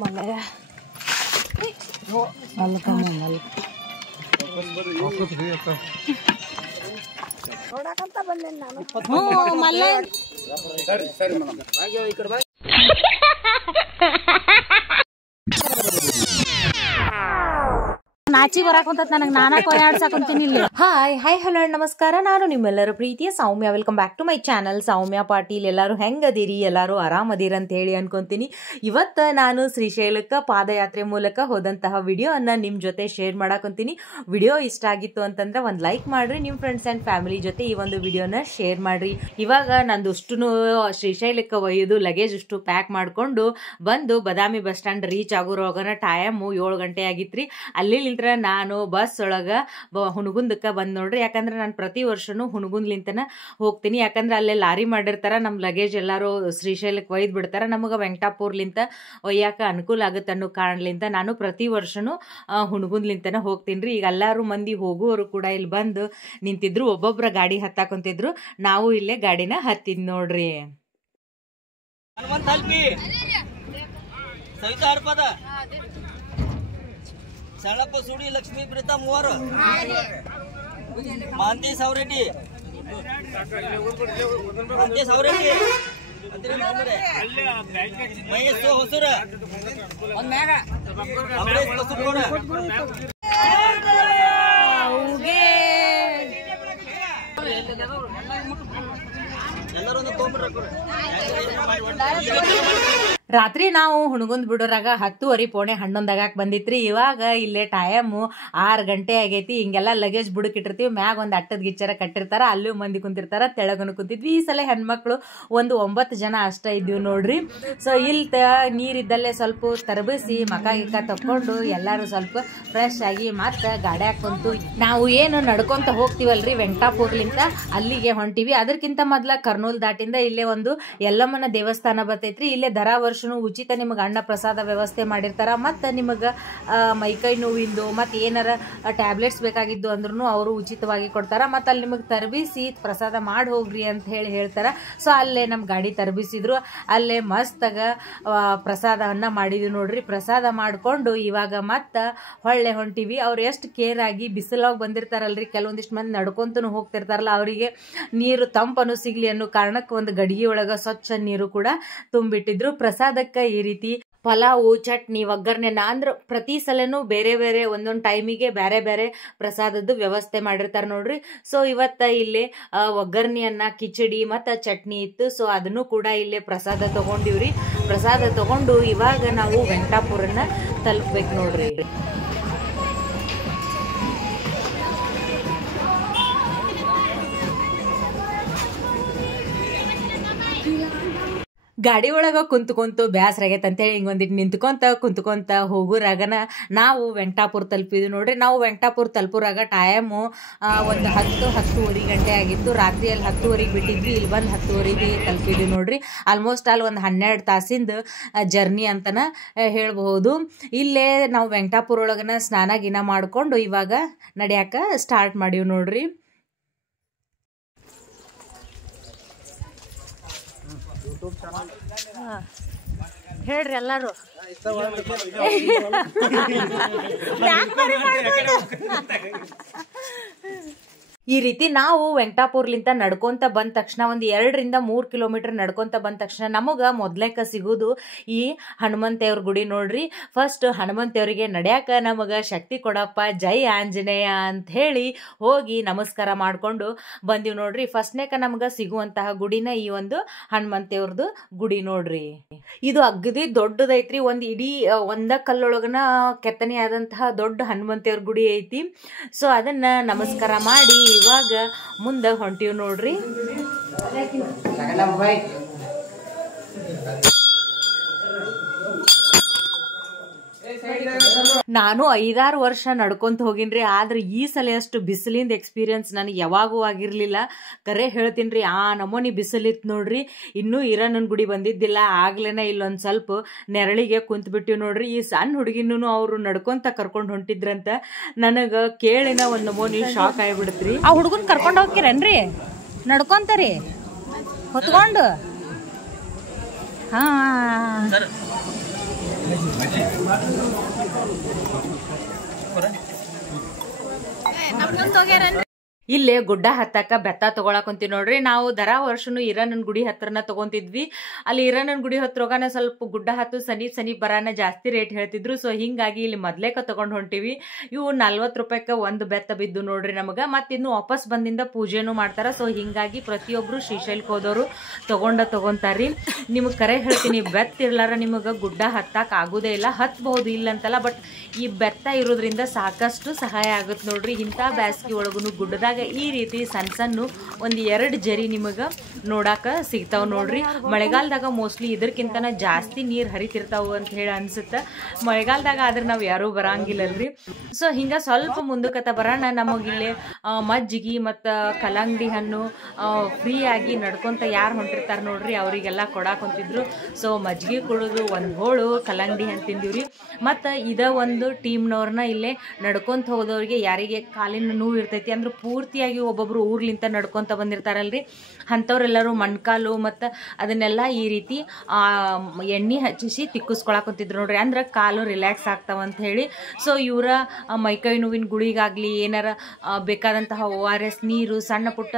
ಮನೆಯ ನೋಡಕಂತ ಬಂದೆ ನಾನು ಮಲ್ಲೆ ಸರಿ ಮೇಡಮ್ ಈ ಕಡೆ ಬಾ ನಾಚಿ ಬರಾಕಂತ ನನಗೆ ನಾನಾ ಕೊಯ್ಯಾಡ್ಸಾಕಂತೀನಿ ಇಲ್ಲಿ. ಹಾಯ್ ಹಲೋ ನಮಸ್ಕಾರ, ನಾನು ನಿಮ್ಮೆಲ್ಲರ ಪ್ರೀತಿಯ Soumya. Welcome back to my channel Soumya Patil. ಎಲ್ಲರೂ ಹೆಂಗದಿರಿ? ಎಲ್ಲರೂ ಆರಾಮದಿರಿ ಅಂತ ಹೇಳಿ ಅನ್ಕೊಂತೀನಿ. ಇವತ್ತು ನಾನು ಶ್ರೀಶೈಲಕ್ಕೆ ಪಾದಯಾತ್ರೆ ಮೂಲಕ ಹೋದಂತಹ ವಿಡಿಯೋನ ನಿಮ್ಮ ಜೊತೆ ಶೇರ್ ಮಾಡಾಕಂತೀನಿ. ವಿಡಿಯೋ ಇಷ್ಟ ಆಗಿತ್ತು ಅಂತಂದ್ರೆ ಒಂದು ಲೈಕ್ ಮಾಡ್ರಿ, ನಿಮ್ಮ ಫ್ರೆಂಡ್ಸ್ ಆ್ಯಂಡ್ ಫ್ಯಾಮಿಲಿ ಜೊತೆ ಈ ಒಂದು ವಿಡಿಯೋನ ಶೇರ್ ಮಾಡ್ರಿ. ಇವಾಗ ನಂದು ಅಷ್ಟು ಶ್ರೀಶೈಲಕ್ಕೆ ಒಯ್ಯೋದು ಲಗೇಜ್ ಅಷ್ಟು ಪ್ಯಾಕ್ ಮಾಡಿಕೊಂಡು ಬಂದು ಬದಾಮಿ ಬಸ್ ಸ್ಟ್ಯಾಂಡ್ ರೀಚ್ ಆಗೋರೋಗನ ಟೈಮು 7 ಗಂಟೆ ಆಗಿತ್ರಿ. ಅಲ್ಲಿ ನಾನು ಬಸ್ ಒಳಗ ಹುನಗುಂದಕ್ಕೆ ಬಂದ್ ನೋಡ್ರಿ. ಯಾಕಂದ್ರೆ ನಾನು ಪ್ರತಿ ವರ್ಷನೂ ಹುನಗುಂದ್ಲಿಂತನ ಹೋಗ್ತೀನಿ. ಯಾಕಂದ್ರೆ ಅಲ್ಲೇ ಲಾರಿ ಮಾಡಿರ್ತಾರ, ನಮ್ ಲಗೇಜ್ ಎಲ್ಲಾರು ಶ್ರೀಶೈಲಕ್ಕೆ ಒಯ್ದು ಬಿಡ್ತಾರ. ನಮಗ ವೆಂಕಟಾಪುರ್ಲಿಂತ ಒಯ್ಯಾಕ ಅನುಕೂಲ ಆಗುತ್ತೆ ಅನ್ನೋ ಕಾರಣಲಿಂತ ನಾನು ಪ್ರತಿ ವರ್ಷನೂ ಹುನಗುಂದ್ಲಿಂತನ ಹೋಗ್ತೀನಿ. ಈಗ ಎಲ್ಲಾರು ಮಂದಿ ಹೋಗುವವರು ಕೂಡ ಇಲ್ಲಿ ಬಂದು ನಿಂತಿದ್ರು, ಒಬ್ಬೊಬ್ರ ಗಾಡಿ ಹತ್ತಾಕೊಂತಿದ್ರು. ನಾವು ಇಲ್ಲೇ ಗಾಡಿನ ಹತ್ತಿದ್ ನೋಡ್ರಿ. ಸಣ್ಣಪ್ಪ ಸುಡಿ ಲಕ್ಷ್ಮೀ ಪ್ರೀತಾ ಮೂವರು, ಮಾಂತಿ ಸವರೆಡ್ಡಿ ಮಹೇಶ್ ಹೊಸೂರ, ಅಮರೇಶ್ ಬಸೂರ. ಎಲ್ಲರೂ ರಾತ್ರಿ ನಾವು ಹುಣಗುಂದ್ ಬಿಡೋರಾಗ 10:30 ಪೌಣೆ 11 ಬಂದಿತ್ರಿ. ಇವಾಗ ಇಲ್ಲೇ ಟೈಮು 6 ಗಂಟೆ ಆಗೈತಿ. ಹಿಂಗೆಲ್ಲ ಲಗೇಜ್ ಬುಡಕಿಟ್ಟಿರ್ತೀವಿ. ಮ್ಯಾಗ ಒಂದು ಅಟ್ಟದ ಗಿಚ್ಚರ ಕಟ್ಟಿರ್ತಾರ, ಅಲ್ಲೂ ಮಂದಿ ಕುಂತಿರ್ತಾರ, ತೆಳಗನು ಕುಂತಿದ್ವಿ. ಈ ಸಲ ಹೆಣ್ಮಕ್ಳು ಒಂದು 9 ಜನ ಅಷ್ಟ ಇದ್ದೀವಿ ನೋಡ್ರಿ. ಸೊ ಇಲ್ಲಿ ನೀರಿದ್ದಲ್ಲೇ ಸ್ವಲ್ಪ ತರಬಿಸಿ ಮಕ ಗಿಕ್ಕ ತಕ್ಕೊಂಡು ಎಲ್ಲಾರು ಸ್ವಲ್ಪ ಫ್ರೆಶ್ ಆಗಿ ಮತ್ತೆ ಗಾಡಿ ಹಾಕೊಂತು ನಾವು ಏನು ನಡ್ಕೊಂತ ಹೋಗ್ತೀವಲ್ರಿ ವೆಂಕಟಾಪುರ್ಲಿಂತ ಅಲ್ಲಿಗೆ ಹೊಂಟಿವಿ. ಅದಕ್ಕಿಂತ ಮೊದ್ಲ ಕರ್ನೂಲ್ ದಾಟಿಂದ ಇಲ್ಲೇ ಒಂದು ಯಲ್ಲಮ್ಮನ ದೇವಸ್ಥಾನ ಬರ್ತೈತ್ರಿ. ಇಲ್ಲೇ ದರ ಉಚಿತ ನಿಮಗೆ ಅನ್ನ ಪ್ರಸಾದ ವ್ಯವಸ್ಥೆ ಮಾಡಿರ್ತಾರ. ಮತ್ತು ನಿಮಗೆ ಮೈಕೈ ನೋವಿಂದು ಮತ್ತು ಏನಾರ ಟ್ಯಾಬ್ಲೆಟ್ಸ್ ಬೇಕಾಗಿದ್ದು ಅಂದ್ರೂ ಅವರು ಉಚಿತವಾಗಿ ಕೊಡ್ತಾರ. ಮತ್ತು ಅಲ್ಲಿ ನಿಮಗೆ ತರಬಿಸಿ ಪ್ರಸಾದ ಮಾಡಿ ಹೋಗ್ರಿ ಅಂತ ಹೇಳ್ತಾರ. ಸೊ ಅಲ್ಲೇ ನಮ್ಮ ಗಾಡಿ ತರಬಿಸಿದ್ರು. ಅಲ್ಲೇ ಮಸ್ತಾಗ ಪ್ರಸಾದವನ್ನ ಮಾಡಿದ್ವಿ ನೋಡ್ರಿ. ಪ್ರಸಾದ ಮಾಡಿಕೊಂಡು ಇವಾಗ ಮತ್ತೆ ಹೊಳ್ಳೆ ಹೊಂಟಿವಿ. ಅವ್ರು ಎಷ್ಟು ಕೇರ್ ಆಗಿ ಬಿಸಿಲಾಗಿ ಬಂದಿರ್ತಾರಲ್ರಿ, ಕೆಲವೊಂದಿಷ್ಟು ಮಂದಿ ನಡ್ಕೊಂತೂ ಹೋಗ್ತಿರ್ತಾರಲ್ಲ, ಅವರಿಗೆ ನೀರು ತಂಪನು ಸಿಗ್ಲಿ ಅನ್ನೋ ಕಾರಣಕ್ಕೆ ಒಂದು ಗಡಿಗೆ ಒಳಗೆ ಸ್ವಚ್ಛ ನೀರು ಕೂಡ ತುಂಬಿಟ್ಟಿದ್ರು. ಪ್ರಸಾದಕ್ಕೆ ಈ ರೀತಿ ಪಲಾವು, ಚಟ್ನಿ, ಒಗ್ಗರಣೆ ಅಂದ್ರೆ ಪ್ರತಿ ಸಲನೂ ಬೇರೆ ಬೇರೆ ಒಂದೊಂದು ಟೈಮಿಗೆ ಬೇರೆ ಬೇರೆ ಪ್ರಸಾದದ್ದು ವ್ಯವಸ್ಥೆ ಮಾಡಿರ್ತಾರೆ ನೋಡ್ರಿ. ಸೊ ಇವತ್ತ ಇಲ್ಲಿ ಒಗ್ಗರಣೆಯನ್ನ, ಕಿಚಡಿ ಮತ್ತು ಚಟ್ನಿ ಇತ್ತು. ಸೊ ಅದನ್ನು ಕೂಡ ಇಲ್ಲೇ ಪ್ರಸಾದ ತಗೊಂಡಿವ್ರಿ. ಪ್ರಸಾದ ತಗೊಂಡು ಇವಾಗ ನಾವು ವೆಂಕಟಾಪುರನ್ನ ತಲುಪಬೇಕು ನೋಡ್ರಿ. ಗಾಡಿ ಒಳಗೆ ಕುಂತ್ಕೊಂತು ಬ್ಯಾಸರ ಆಗೈತೆ ಅಂತೇಳಿ ಹಿಂಗೊಂದಿಟ್ಟು ಕುಂತ್ಕೊಂತ ಹೋಗೋರಾಗನ ನಾವು ವೆಂಕಟಾಪುರ ತಲುಪಿದ್ವಿ ನೋಡ್ರಿ. ನಾವು ವೆಂಕಟಾಪುರ ತಲುಪೋರಾಗ ಟೈಮು ಒಂದು 10-10:30 ಗಂಟೆ ಆಗಿತ್ತು. ರಾತ್ರಿಯಲ್ಲಿ 10:30 ಬಿಟ್ಟಿದ್ವಿ, ಇಲ್ಲಿ ಬಂದು 10:30 ತಲುಪಿದ್ವಿ ನೋಡ್ರಿ. ಆಲ್ಮೋಸ್ಟ್ ಅಲ್ಲಿ ಒಂದು 12 ತಾಸಿಂದ ಜರ್ನಿ ಅಂತನ ಹೇಳ್ಬಹುದು. ಇಲ್ಲೇ ನಾವು ವೆಂಕಟಾಪುರ ಒಳಗನ ಸ್ನಾನ ಗಿನ ಮಾಡಿಕೊಂಡು ಇವಾಗ ನಡ್ಯಾಕ ಸ್ಟಾರ್ಟ್ ಮಾಡೀವಿ ನೋಡ್ರಿ. ಹೇಳ್ರಿ ಎಲ್ಲಾರು ಈ ರೀತಿ ನಾವು ವೆಂಕಟಾಪುರ್ಲಿಂತ ನಡ್ಕೊಂತ ಬಂದ ತಕ್ಷಣ ಒಂದು 2-3 ಕಿಲೋಮೀಟರ್ ನಡ್ಕೊಂತ ಬಂದ ತಕ್ಷಣ ನಮಗೆ ಮೊದ್ಲೇಕ ಸಿಗೋದು ಈ ಹನುಮಂತೇವ್ರ ಗುಡಿ ನೋಡ್ರಿ. ಫಸ್ಟ್ ಹನುಮಂತೇವ್ರಿಗೆ ನಡ್ಯಾಕ ನಮಗೆ ಶಕ್ತಿ ಕೊಡಪ್ಪ, ಜೈ ಆಂಜನೇಯ ಅಂತ ಹೇಳಿ ಹೋಗಿ ನಮಸ್ಕಾರ ಮಾಡ್ಕೊಂಡು ಬಂದಿವಿ ನೋಡ್ರಿ. ಫಸ್ಟ್ನೇಕ ನಮ್ಗೆ ಸಿಗುವಂತಹ ಗುಡಿನ ಈ ಒಂದು ಹನುಮಂತೇವ್ರದ್ದು ಗುಡಿ ನೋಡ್ರಿ. ಇದು ಅಗದಿ ದೊಡ್ಡದೈತ್ರಿ. ಒಂದು ಇಡೀ ಒಂದ ಕಲ್ಲೊಳಗನ ಕೆತ್ತನೆ ಆದಂತಹ ದೊಡ್ಡ ಹನುಮಂತೇವ್ರ ಗುಡಿ ಐತಿ. ಸೊ ಅದನ್ನ ನಮಸ್ಕಾರ ಮಾಡಿ ಇವಾಗ ಮುಂದೆ ಹೊಂಟಿವ್ ನೋಡ್ರಿ. ನಾನು 5-6 ವರ್ಷ ನಡ್ಕೊಂತ ಹೋಗಿನ್ರಿ. ಆದ್ರೆ ಈ ಸಲ ಅಷ್ಟು ಬಿಸಿಲಿಂದ ಎಕ್ಸ್ಪೀರಿಯನ್ಸ್ ನನಗೆ ಯಾವಾಗೂ ಆಗಿರ್ಲಿಲ್ಲ. ಕರೆ ಹೇಳ್ತೀನಿ, ಆ ನಮೂನಿ ಬಿಸಿಲಿತ್ತು ನೋಡ್ರಿ. ಇನ್ನೂ ಈರಣ್ಣನ ಗುಡಿ ಬಂದಿದ್ದಿಲ್ಲ, ಆಗ್ಲೇನೆ ಇಲ್ಲೊಂದು ಸ್ವಲ್ಪ ನೆರಳಿಗೆ ಕುಂತ್ ಬಿಟ್ಟಿವಿ ನೋಡ್ರಿ. ಈ ಸಣ್ಣ ಹುಡುಗಿನೂ ಅವರು ನಡ್ಕೊಂತ ಕರ್ಕೊಂಡು ಹೊಂಟಿದ್ರಂತ. ನನಗೆ ಕೇಳಿನ ಒಂದು ನಮೂನಿ ಶಾಕ್ ಆಗಿಬಿಡತ್ರಿ. ಆ ಹುಡುಗನ್ ಕರ್ಕೊಂಡು ಹೋಗ್ತೀರೇನ್ರಿ? ನಡ್ಕೊಂತಾರಿ ಹೊತ್ಕೊಂಡು ಹಾ ಸರ್ ಇಲ್ಲೇ ಗುಡ್ಡ ಹತ್ತಕ್ಕ ಬೆತ್ತ ತಗೊಳಕಂತೀವಿ ನೋಡ್ರಿ. ನಾವು ದರ ವರ್ಷನು ಈರಣ್ಣನ ಗುಡಿ ಹತ್ರನ ತಗೊಂತಿದ್ವಿ. ಅಲ್ಲಿ ಈರಣ್ಣನ ಗುಡಿ ಹತ್ರ ಹೋಗಾನ ಸ್ವಲ್ಪ ಗುಡ್ಡ ಹತ್ತು ಸನಿ ಬರಾನ ಜಾಸ್ತಿ ರೇಟ್ ಹೇಳ್ತಿದ್ರು. ಸೊ ಹಿಂಗಾಗಿ ಇಲ್ಲಿ ಮೊದ್ಲೇಕ ತಗೊಂಡ್ ಹೊಂಟಿವಿ. ಇವು 40 ರೂಪಾಯಿಕ ಒಂದು ಬೆತ್ತ ಬಿದ್ದು ನೋಡ್ರಿ ನಮಗ. ಮತ್ ಇನ್ನು ವಾಪಸ್ ಬಂದಿಂದ ಪೂಜೆನೂ ಮಾಡ್ತಾರ. ಸೊ ಹಿಂಗಾಗಿ ಪ್ರತಿಯೊಬ್ರು ಶ್ರೀಶೈಲಕ್ಕೆ ಹೋದವರು ತಗೊಂತಾರ್ರಿ. ನಿಮಗ್ ಕರೆ ಹೇಳ್ತೀನಿ, ಬೆತ್ತ ಇರ್ಲಾರ ನಿಮಗ ಗುಡ್ಡ ಹತ್ತಾಕ್ ಆಗುದೇ ಇಲ್ಲ. ಹತ್ಬಹುದು ಇಲ್ಲಂತಲ್ಲ, ಬಟ್ ಈ ಬೆತ್ತ ಇರೋದ್ರಿಂದ ಸಾಕಷ್ಟು ಸಹಾಯ ಆಗುತ್ತೆ ನೋಡ್ರಿ. ಇಂಥ ಬ್ಯಾಸ್ಗಿ ಒಳಗುನು ಗುಡ್ಡದಾಗ ಈ ರೀತಿ ಸಣ್ಣ ಒಂದು 2 ಜರಿ ನಿಮಗ ನೋಡಾಕ ಸಿಗ್ತಾವ ನೋಡ್ರಿ. ಮಳೆಗಾಲದಾಗ ಮೋಸ್ಟ್ಲಿ ಇದಕ್ಕಿಂತನ ಜಾಸ್ತಿ ನೀರ್ ಹರಿತಿರ್ತಾವ ಅಂತ ಹೇಳಿ ಅನ್ಸುತ್ತ. ಮಳೆಗಾಲದಾಗ ಆದ್ರೆ ನಾವ್ ಯಾರು ಬರಂಗಿಲ್ಲಲ್ರಿ. ಸೊ ಹಿಂಗ ಸ್ವಲ್ಪ ಮುಂದಕ್ಕತ್ತ ಬರೋಣ. ನಮಗಿಲ್ಲಿ ಮಜ್ಜಿಗಿ ಮತ್ತ ಕಲ್ಲಂಗಡಿ ಹಣ್ಣು ಫ್ರೀ ಆಗಿ ನಡ್ಕೊಂತ ಯಾರು ಹೊಂಟಿರ್ತಾರ ನೋಡ್ರಿ ಅವ್ರಿಗೆಲ್ಲ ಕೊಡಾಕೊಂತಿದ್ರು. ಸೊ ಮಜ್ಜಿಗೆ ಕುಡಿದು ಒಂದ್ ಹೋಳು ಕಲ್ಲಂಗಡಿ ಹಣ್ಣು ತಿಂದಿವ್ರಿ. ಮತ್ತ ಇದ ಒಂದು ಟೀಮ್ನವ್ರನ್ನ ಇಲ್ಲೇ ನಡ್ಕೊಂತ ಹೋದವ್ರಿಗೆ ಯಾರಿಗೆ ಕಾಲಿನ ನೋವು ಇರ್ತೈತಿ ಅಂದ್ರೆ ಪೂರ್ತಿಯಾಗಿ ಒಬ್ಬೊಬ್ರು ಊರ್ಲಿಂತ ನಡ್ಕೊಂತ ಬಂದಿರ್ತಾರಲ್ರಿ, ಅಂಥವ್ರೆಲ್ಲರೂ ಮಣ್ಕಾಲು ಮತ್ತು ಅದನ್ನೆಲ್ಲ ಈ ರೀತಿ ಎಣ್ಣೆ ಹಚ್ಚಿಸಿ ತಿಕ್ಕಿಸ್ಕೊಳಕಂತಿದ್ರು ನೋಡ್ರಿ. ಅಂದ್ರೆ ಕಾಲು ರಿಲ್ಯಾಕ್ಸ್ ಆಗ್ತಾವಂತ ಹೇಳಿ. ಸೊ ಇವರ ಮೈಕೈ ನೋವಿನ ಗುಳಿಗಾಗ್ಲಿ ಏನಾರ ಬೇಕಾದಂತಹ ORS ನೀರು ಸಣ್ಣ ಪುಟ್ಟ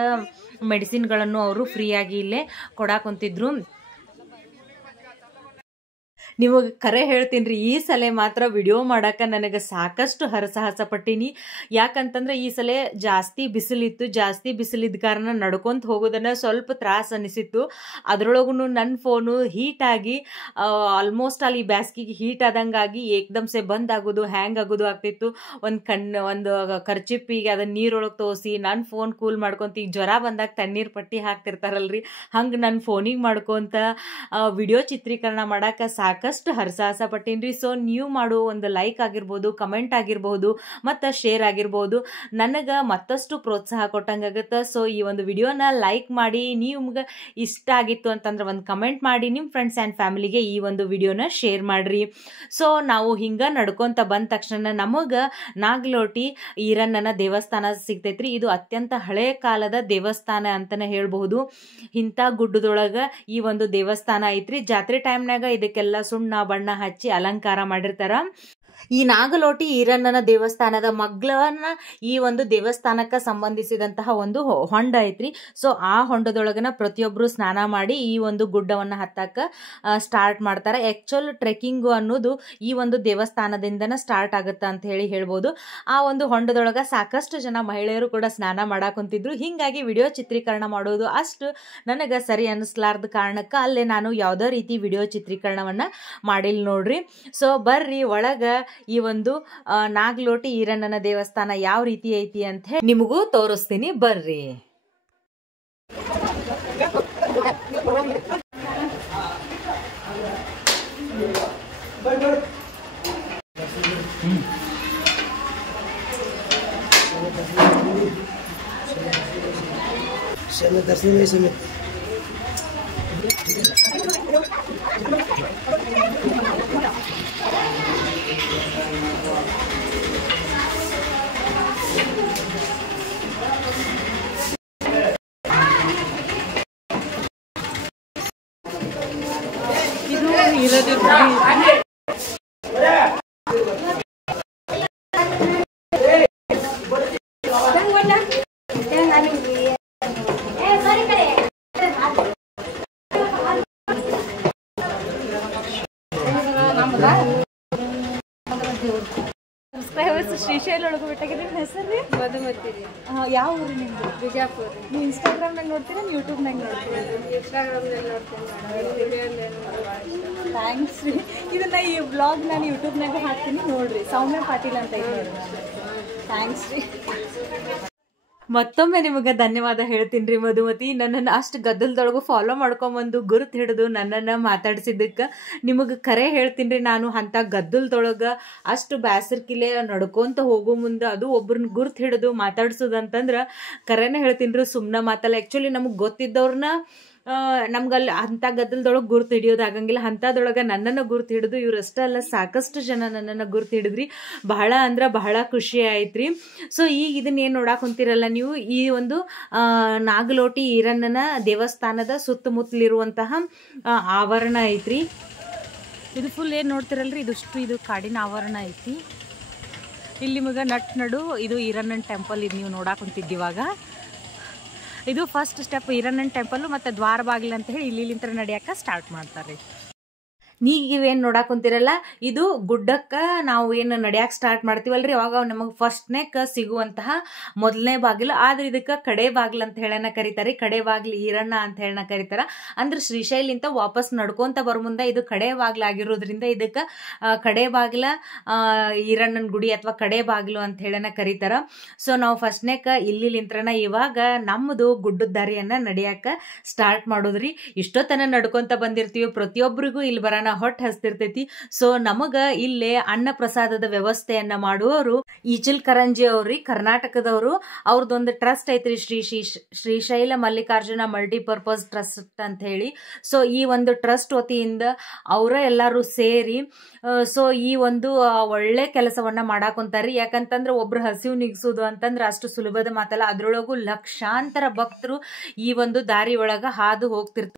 ಮೆಡಿಸಿನ್ಗಳನ್ನು ಅವರು ಫ್ರೀಯಾಗಿ ಇಲ್ಲೇ ಕೊಡಾಕೊಂತಿದ್ರು. ನಿಮಗೆ ಕರೆ ಹೇಳ್ತೀನಿ, ಈ ಸಲ ಮಾತ್ರ ವಿಡಿಯೋ ಮಾಡಕ್ಕೆ ನನಗೆ ಸಾಕಷ್ಟು ಹರಸಾಹಸ ಪಟ್ಟೀನಿ. ಯಾಕಂತಂದ್ರೆ ಈ ಸಲ ಜಾಸ್ತಿ ಬಿಸಿಲಿತ್ತು. ಜಾಸ್ತಿ ಬಿಸಿಲಿದ್ದ ಕಾರಣ ನಡ್ಕೊಂತ ಹೋಗೋದನ್ನ ಸ್ವಲ್ಪ ತ್ರಾಸ ಅನಿಸಿತ್ತು. ಅದರೊಳಗೂ ನನ್ನ ಫೋನು ಹೀಟಾಗಿ ಆಲ್ಮೋಸ್ಟ್ ಅಲ್ಲಿ ಬ್ಯಾಸ್ಗಿಗೆ ಹೀಟ್ ಆದಂಗಾಗಿ ಏಕ್ದಮ್ಸೆ ಬಂದ್ ಆಗೋದು, ಹ್ಯಾಂಗ್ ಆಗೋದು ಆಗ್ತಿತ್ತು. ಒಂದು ಕರ್ಚಿಪ್ಪಿಗೆ ಅದನ್ನ ನೀರೊಳಗೆ ತೋರಿಸಿ ನನ್ನ ಫೋನ್ ಕೂಲ್ ಮಾಡ್ಕೊಂತ, ಈಗ ಜ್ವರ ಬಂದಾಗ ತಣ್ಣೀರು ಪಟ್ಟಿ ಹಾಕ್ತಿರ್ತಾರಲ್ರಿ, ಹಂಗೆ ನನ್ನ ಫೋನಿಗೆ ಮಾಡ್ಕೊಂತ ವಿಡಿಯೋ ಚಿತ್ರೀಕರಣ ಮಾಡಕ್ಕೆ ಸಾಕಷ್ಟು ಹರಸಾಹಸ ಪಟ್ಟೀನ್ರಿ. ಸೊ ನೀವು ಮಾಡೋ ಒಂದು ಲೈಕ್ ಆಗಿರ್ಬೋದು, ಕಮೆಂಟ್ ಆಗಿರ್ಬೋದು ಮತ್ತು ಶೇರ್ ಆಗಿರ್ಬೋದು ನನಗೆ ಮತ್ತಷ್ಟು ಪ್ರೋತ್ಸಾಹ ಕೊಟ್ಟಂಗಾಗುತ್ತೆ. ಸೊ ಈ ಒಂದು ವಿಡಿಯೋನ ಲೈಕ್ ಮಾಡಿ, ನಿಮ್ಗೆ ಇಷ್ಟ ಆಗಿತ್ತು ಅಂತಂದ್ರೆ ಒಂದು ಕಮೆಂಟ್ ಮಾಡಿ, ನಿಮ್ಮ ಫ್ರೆಂಡ್ಸ್ ಆ್ಯಂಡ್ ಫ್ಯಾಮಿಲಿಗೆ ಈ ಒಂದು ವಿಡಿಯೋನ ಶೇರ್ ಮಾಡಿರಿ. ಸೊ ನಾವು ಹಿಂಗೆ ನಡ್ಕೊತ ಬಂದ ತಕ್ಷಣ ನಮಗೆ ನಾಗಲೋಟಿ ಈರಣ್ಣನ ದೇವಸ್ಥಾನ ಸಿಗ್ತೈತ್ರಿ. ಇದು ಅತ್ಯಂತ ಹಳೆಯ ಕಾಲದ ದೇವಸ್ಥಾನ ಅಂತಲೇ ಹೇಳ್ಬಹುದು. ಇಂಥ ಗುಡ್ಡದೊಳಗೆ ಈ ಒಂದು ದೇವಸ್ಥಾನ ಐತ್ರಿ. ಜಾತ್ರೆ ಟೈಮ್ನಾಗ ಇದಕ್ಕೆಲ್ಲ ಸುಣ್ಣ ಬಣ್ಣ ಹಚ್ಚಿ ಅಲಂಕಾರ ಮಾಡಿರ್ತಾರ. ಈ ನಾಗಲೋಟಿ ಈರಣ್ಣನ ದೇವಸ್ಥಾನದ ಮಗ್ಲನ್ನ ಈ ಒಂದು ದೇವಸ್ಥಾನಕ್ಕೆ ಸಂಬಂಧಿಸಿದಂತಹ ಒಂದು ಹೊಂಡ ಐತ್ರಿ. ಸೊ ಆ ಹೊಂಡದೊಳಗನ ಪ್ರತಿಯೊಬ್ಬರು ಸ್ನಾನ ಮಾಡಿ ಈ ಒಂದು ಗುಡ್ಡವನ್ನು ಹತ್ತಕ್ಕ ಸ್ಟಾರ್ಟ್ ಮಾಡ್ತಾರೆ. ಆಕ್ಚುಲ್ ಟ್ರೆಕ್ಕಿಂಗು ಅನ್ನೋದು ಈ ಒಂದು ದೇವಸ್ಥಾನದಿಂದನ ಸ್ಟಾರ್ಟ್ ಆಗುತ್ತೆ ಅಂತ ಹೇಳ್ಬೋದು. ಆ ಒಂದು ಹೊಂಡದೊಳಗ ಸಾಕಷ್ಟು ಜನ ಮಹಿಳೆಯರು ಕೂಡ ಸ್ನಾನ ಮಾಡಾಕೊಂತಿದ್ರು. ಹಿಂಗಾಗಿ ವಿಡಿಯೋ ಚಿತ್ರೀಕರಣ ಮಾಡೋದು ಅಷ್ಟು ನನಗೆ ಸರಿ ಅನ್ನಿಸ್ಲಾರ್ದ ಕಾರಣಕ್ಕೆ ಅಲ್ಲೇ ನಾನು ಯಾವುದೇ ರೀತಿ ವಿಡಿಯೋ ಚಿತ್ರೀಕರಣವನ್ನ ಮಾಡಿಲ್ಲ ನೋಡ್ರಿ. ಸೊ ಬರ್ರಿ ಒಳಗ ಈ ಒಂದು ನಾಗಲೋಟಿ ಈರಣ್ಣನ ದೇವಸ್ಥಾನ ಯಾವ ರೀತಿ ಐತಿ ಅಂತ ಹೇಳಿ ನಿಮಗೂ ತೋರಿಸ್ತೀನಿ, ಬರ್ರಿ. ಶ್ರೀಶೈಲ ಒಳಗೆ ಬಿಟ್ಟಾಗ ನಿಮ್ಮ ಹೆಸರು ರೀ? ಮಧುಮತಿ ರೀ. ಯಾವ ಊರು ನಿಮ್ದು? ಬಿಜಾಪುರ. ನೀವು ಇನ್ಸ್ಟಾಗ್ರಾಮ್ನಾಗ ನೋಡ್ತೀರಾ, ಯೂಟ್ಯೂಬ್ನಾಗ ನೋಡ್ತೀರಾ? ಇನ್ಸ್ಟಾಗ್ರಾಮ್ನಲ್ಲಿ ನೋಡ್ತೀನಿ ಮೇಡಮ್. ಥ್ಯಾಂಕ್ಸ್ ರೀ. ಇದನ್ನ ಈ ಬ್ಲಾಗ್ ನಾನು ಯೂಟ್ಯೂಬ್ನಾಗ ಹಾಕ್ತೀನಿ, ನೋಡ್ರಿ. ಸೌಮ್ಯ ಪಾಟೀಲ್ ಅಂತ ಇದೆ ನೋಡ್ರಿ. ಥ್ಯಾಂಕ್ಸ್ ರೀ. ಮತ್ತೊಮ್ಮೆ ನಿಮಗೆ ಧನ್ಯವಾದ ಹೇಳ್ತೀನಿ ರೀ ಮಧುಮತಿ. ನನ್ನನ್ನು ಅಷ್ಟು ಗದ್ದಲದೊಳಗೂ ಫಾಲೋ ಮಾಡ್ಕೊಂಬಂದು ಗುರುತು ಹಿಡಿದು ನನ್ನನ್ನು ಮಾತಾಡ್ಸಿದ್ದಕ್ಕೆ ನಿಮಗೆ ಕರೆ ಹೇಳ್ತೀನಿ ರೀ. ನಾನು ಅಂಥ ಗದ್ದಲದೊಳಗೆ ಅಷ್ಟು ಬ್ಯಾಸರ್ಕಿಲೆ ನಡ್ಕೊಂತ ಹೋಗೋ ಮುಂದೆ ಅದು ಒಬ್ರನ್ನ ಗುರುತು ಹಿಡಿದು ಮಾತಾಡ್ಸೋದಂತಂದ್ರೆ ಕರೆನೇ ಹೇಳ್ತೀನಿ ರೀ, ಸುಮ್ಮನೆ ಮಾತಲ್ಲ. ಆ್ಯಕ್ಚುಲಿ ನಮಗೆ ಗೊತ್ತಿದ್ದವ್ರನ್ನ ನಮ್ಗಲ್ಲಿ ಅಂಥ ಗದ್ದಲದೊಳಗೆ ಗುರ್ತು ಹಿಡಿಯೋದು ಆಗಂಗಿಲ್ಲ. ಅಂಥದ್ರೊಳಗೆ ನನ್ನನ್ನು ಗುರ್ತು ಹಿಡಿದು ಇವರಷ್ಟೇ ಅಲ್ಲ ಸಾಕಷ್ಟು ಜನ ನನ್ನನ್ನು ಗುರ್ತು ಹಿಡಿದ್ರಿ. ಬಹಳ ಅಂದ್ರೆ ಬಹಳ ಖುಷಿ ಆಯ್ತು ರೀ. ಸೊ ಈಗ ಇದನ್ನ ಏನು ನೋಡಕ್ಕೆ ಹೊಂತಿರಲ್ಲ ನೀವು, ಈ ಒಂದು ನಾಗಲೋಟಿ ಈರಣ್ಣನ ದೇವಸ್ಥಾನದ ಸುತ್ತಮುತ್ತಲಿರುವಂತಹ ಆವರಣ ಐತ್ರಿ. ಇದು ಫುಲ್ ಏನು ನೋಡ್ತಿರಲ್ರಿ, ಇದು ಕಾಡಿನ ಆವರಣ ಐತಿ. ಇಲ್ಲಿ ನಿಮಗೆ ನಡು ಇದು ಈರಣ್ಣನ ಟೆಂಪಲ್ ಇದು ನೀವು ನೋಡಕ್ಕೆ ಹೊಂತಿದ್ದಿವಾಗ. ಇದು ಫಸ್ಟ್ ಸ್ಟೆಪ್ ಈರಣ್ಣನ ಟೆಂಪಲ್ ಮತ್ತು ದ್ವಾರ ಬಾಗಿಲು ಅಂತ ಹೇಳಿ ಇಲ್ಲಿಂದ ನಡೆಯಕ್ಕೆ ಸ್ಟಾರ್ಟ್ ಮಾಡ್ತಾರೆ. ನೀವೇನು ನೋಡಕ್ಕೆ ಕುಂತಿರಲ್ಲ, ಇದು ಗುಡ್ಡಕ್ಕೆ ನಾವು ಏನು ನಡೆಯಕ್ಕೆ ಸ್ಟಾರ್ಟ್ ಮಾಡ್ತೀವಲ್ರಿ ಅವಾಗ ನಮಗೆ ಫಸ್ಟ್ನೇಕ ಸಿಗುವಂತಹ ಮೊದಲನೇ ಬಾಗಿಲು. ಆದ್ರೆ ಇದಕ್ಕೆ ಕಡೆ ಬಾಗಿಲು ಅಂತ ಹೇಳನ ಕರೀತಾರೆ. ಕಡೆ ಬಾಗಿಲು ಈರಣ್ಣ ಅಂತ ಹೇಳನ ಕರೀತಾರ. ಅಂದ್ರೆ ಶ್ರೀಶೈಲಿಂದ ವಾಪಸ್ ನಡ್ಕೊಂತ ಬರೋ ಮುಂದೆ ಇದು ಕಡೆ ಬಾಗಿಲು ಆಗಿರೋದ್ರಿಂದ ಇದಕ್ಕೆ ಕಡೆ ಬಾಗಿಲ ಈರಣ್ಣನ ಗುಡಿ ಅಥವಾ ಕಡೆ ಬಾಗಿಲು ಅಂತ ಹೇಳನ ಕರೀತಾರ. ಸೊ ನಾವು ಫಸ್ಟ್ನೇಕ ಇಲ್ಲಿಂತ್ರನ ಇವಾಗ ನಮ್ಮದು ಗುಡ್ಡದ ದಾರಿಯನ್ನ ನಡೆಯಕ್ಕೆ ಸ್ಟಾರ್ಟ್ ಮಾಡೋದ್ರಿ. ಇಷ್ಟೊತ್ತನ ನಡ್ಕೊಂತ ಬಂದಿರ್ತೀವಿ, ಪ್ರತಿಯೊಬ್ಬರಿಗೂ ಇಲ್ಲಿ ಬರೋಣ ಹೊಟ್ಟೆ ಹಸ್ತಿರ್ತೈತಿ. ಸೊ ನಮಗ ಇಲ್ಲೇ ಅನ್ನ ಪ್ರಸಾದದ ವ್ಯವಸ್ಥೆಯನ್ನ ಮಾಡುವವರು ಈಚಲ್ ಕರಂಜಿ ಅವ್ರಿ, ಕರ್ನಾಟಕದವರು. ಅವ್ರದ್ದೊಂದು ಟ್ರಸ್ಟ್ ಐತ್ರಿ, ಶ್ರೀಶೈಲ ಮಲ್ಲಿಕಾರ್ಜುನ ಮಲ್ಟಿಪರ್ಪಸ್ ಟ್ರಸ್ಟ್ ಅಂತ ಹೇಳಿ. ಸೊ ಈ ಒಂದು ಟ್ರಸ್ಟ್ ವತಿಯಿಂದ ಅವರ ಎಲ್ಲರೂ ಸೇರಿ ಸೊ ಈ ಒಂದು ಒಳ್ಳೆ ಕೆಲಸವನ್ನ ಮಾಡಾಕೊಂತಾರ್ರಿ. ಯಾಕಂತಂದ್ರೆ ಒಬ್ರು ಹಸಿವು ನಿಗ್ಸೋದು ಅಂತಂದ್ರೆ ಅಷ್ಟು ಸುಲಭದ ಮಾತಲ್ಲ. ಅದ್ರೊಳಗೂ ಲಕ್ಷಾಂತರ ಭಕ್ತರು ಈ ಒಂದು ದಾರಿ ಒಳಗ ಹಾದು ಹೋಗ್ತಿರ್ತಾರೆ.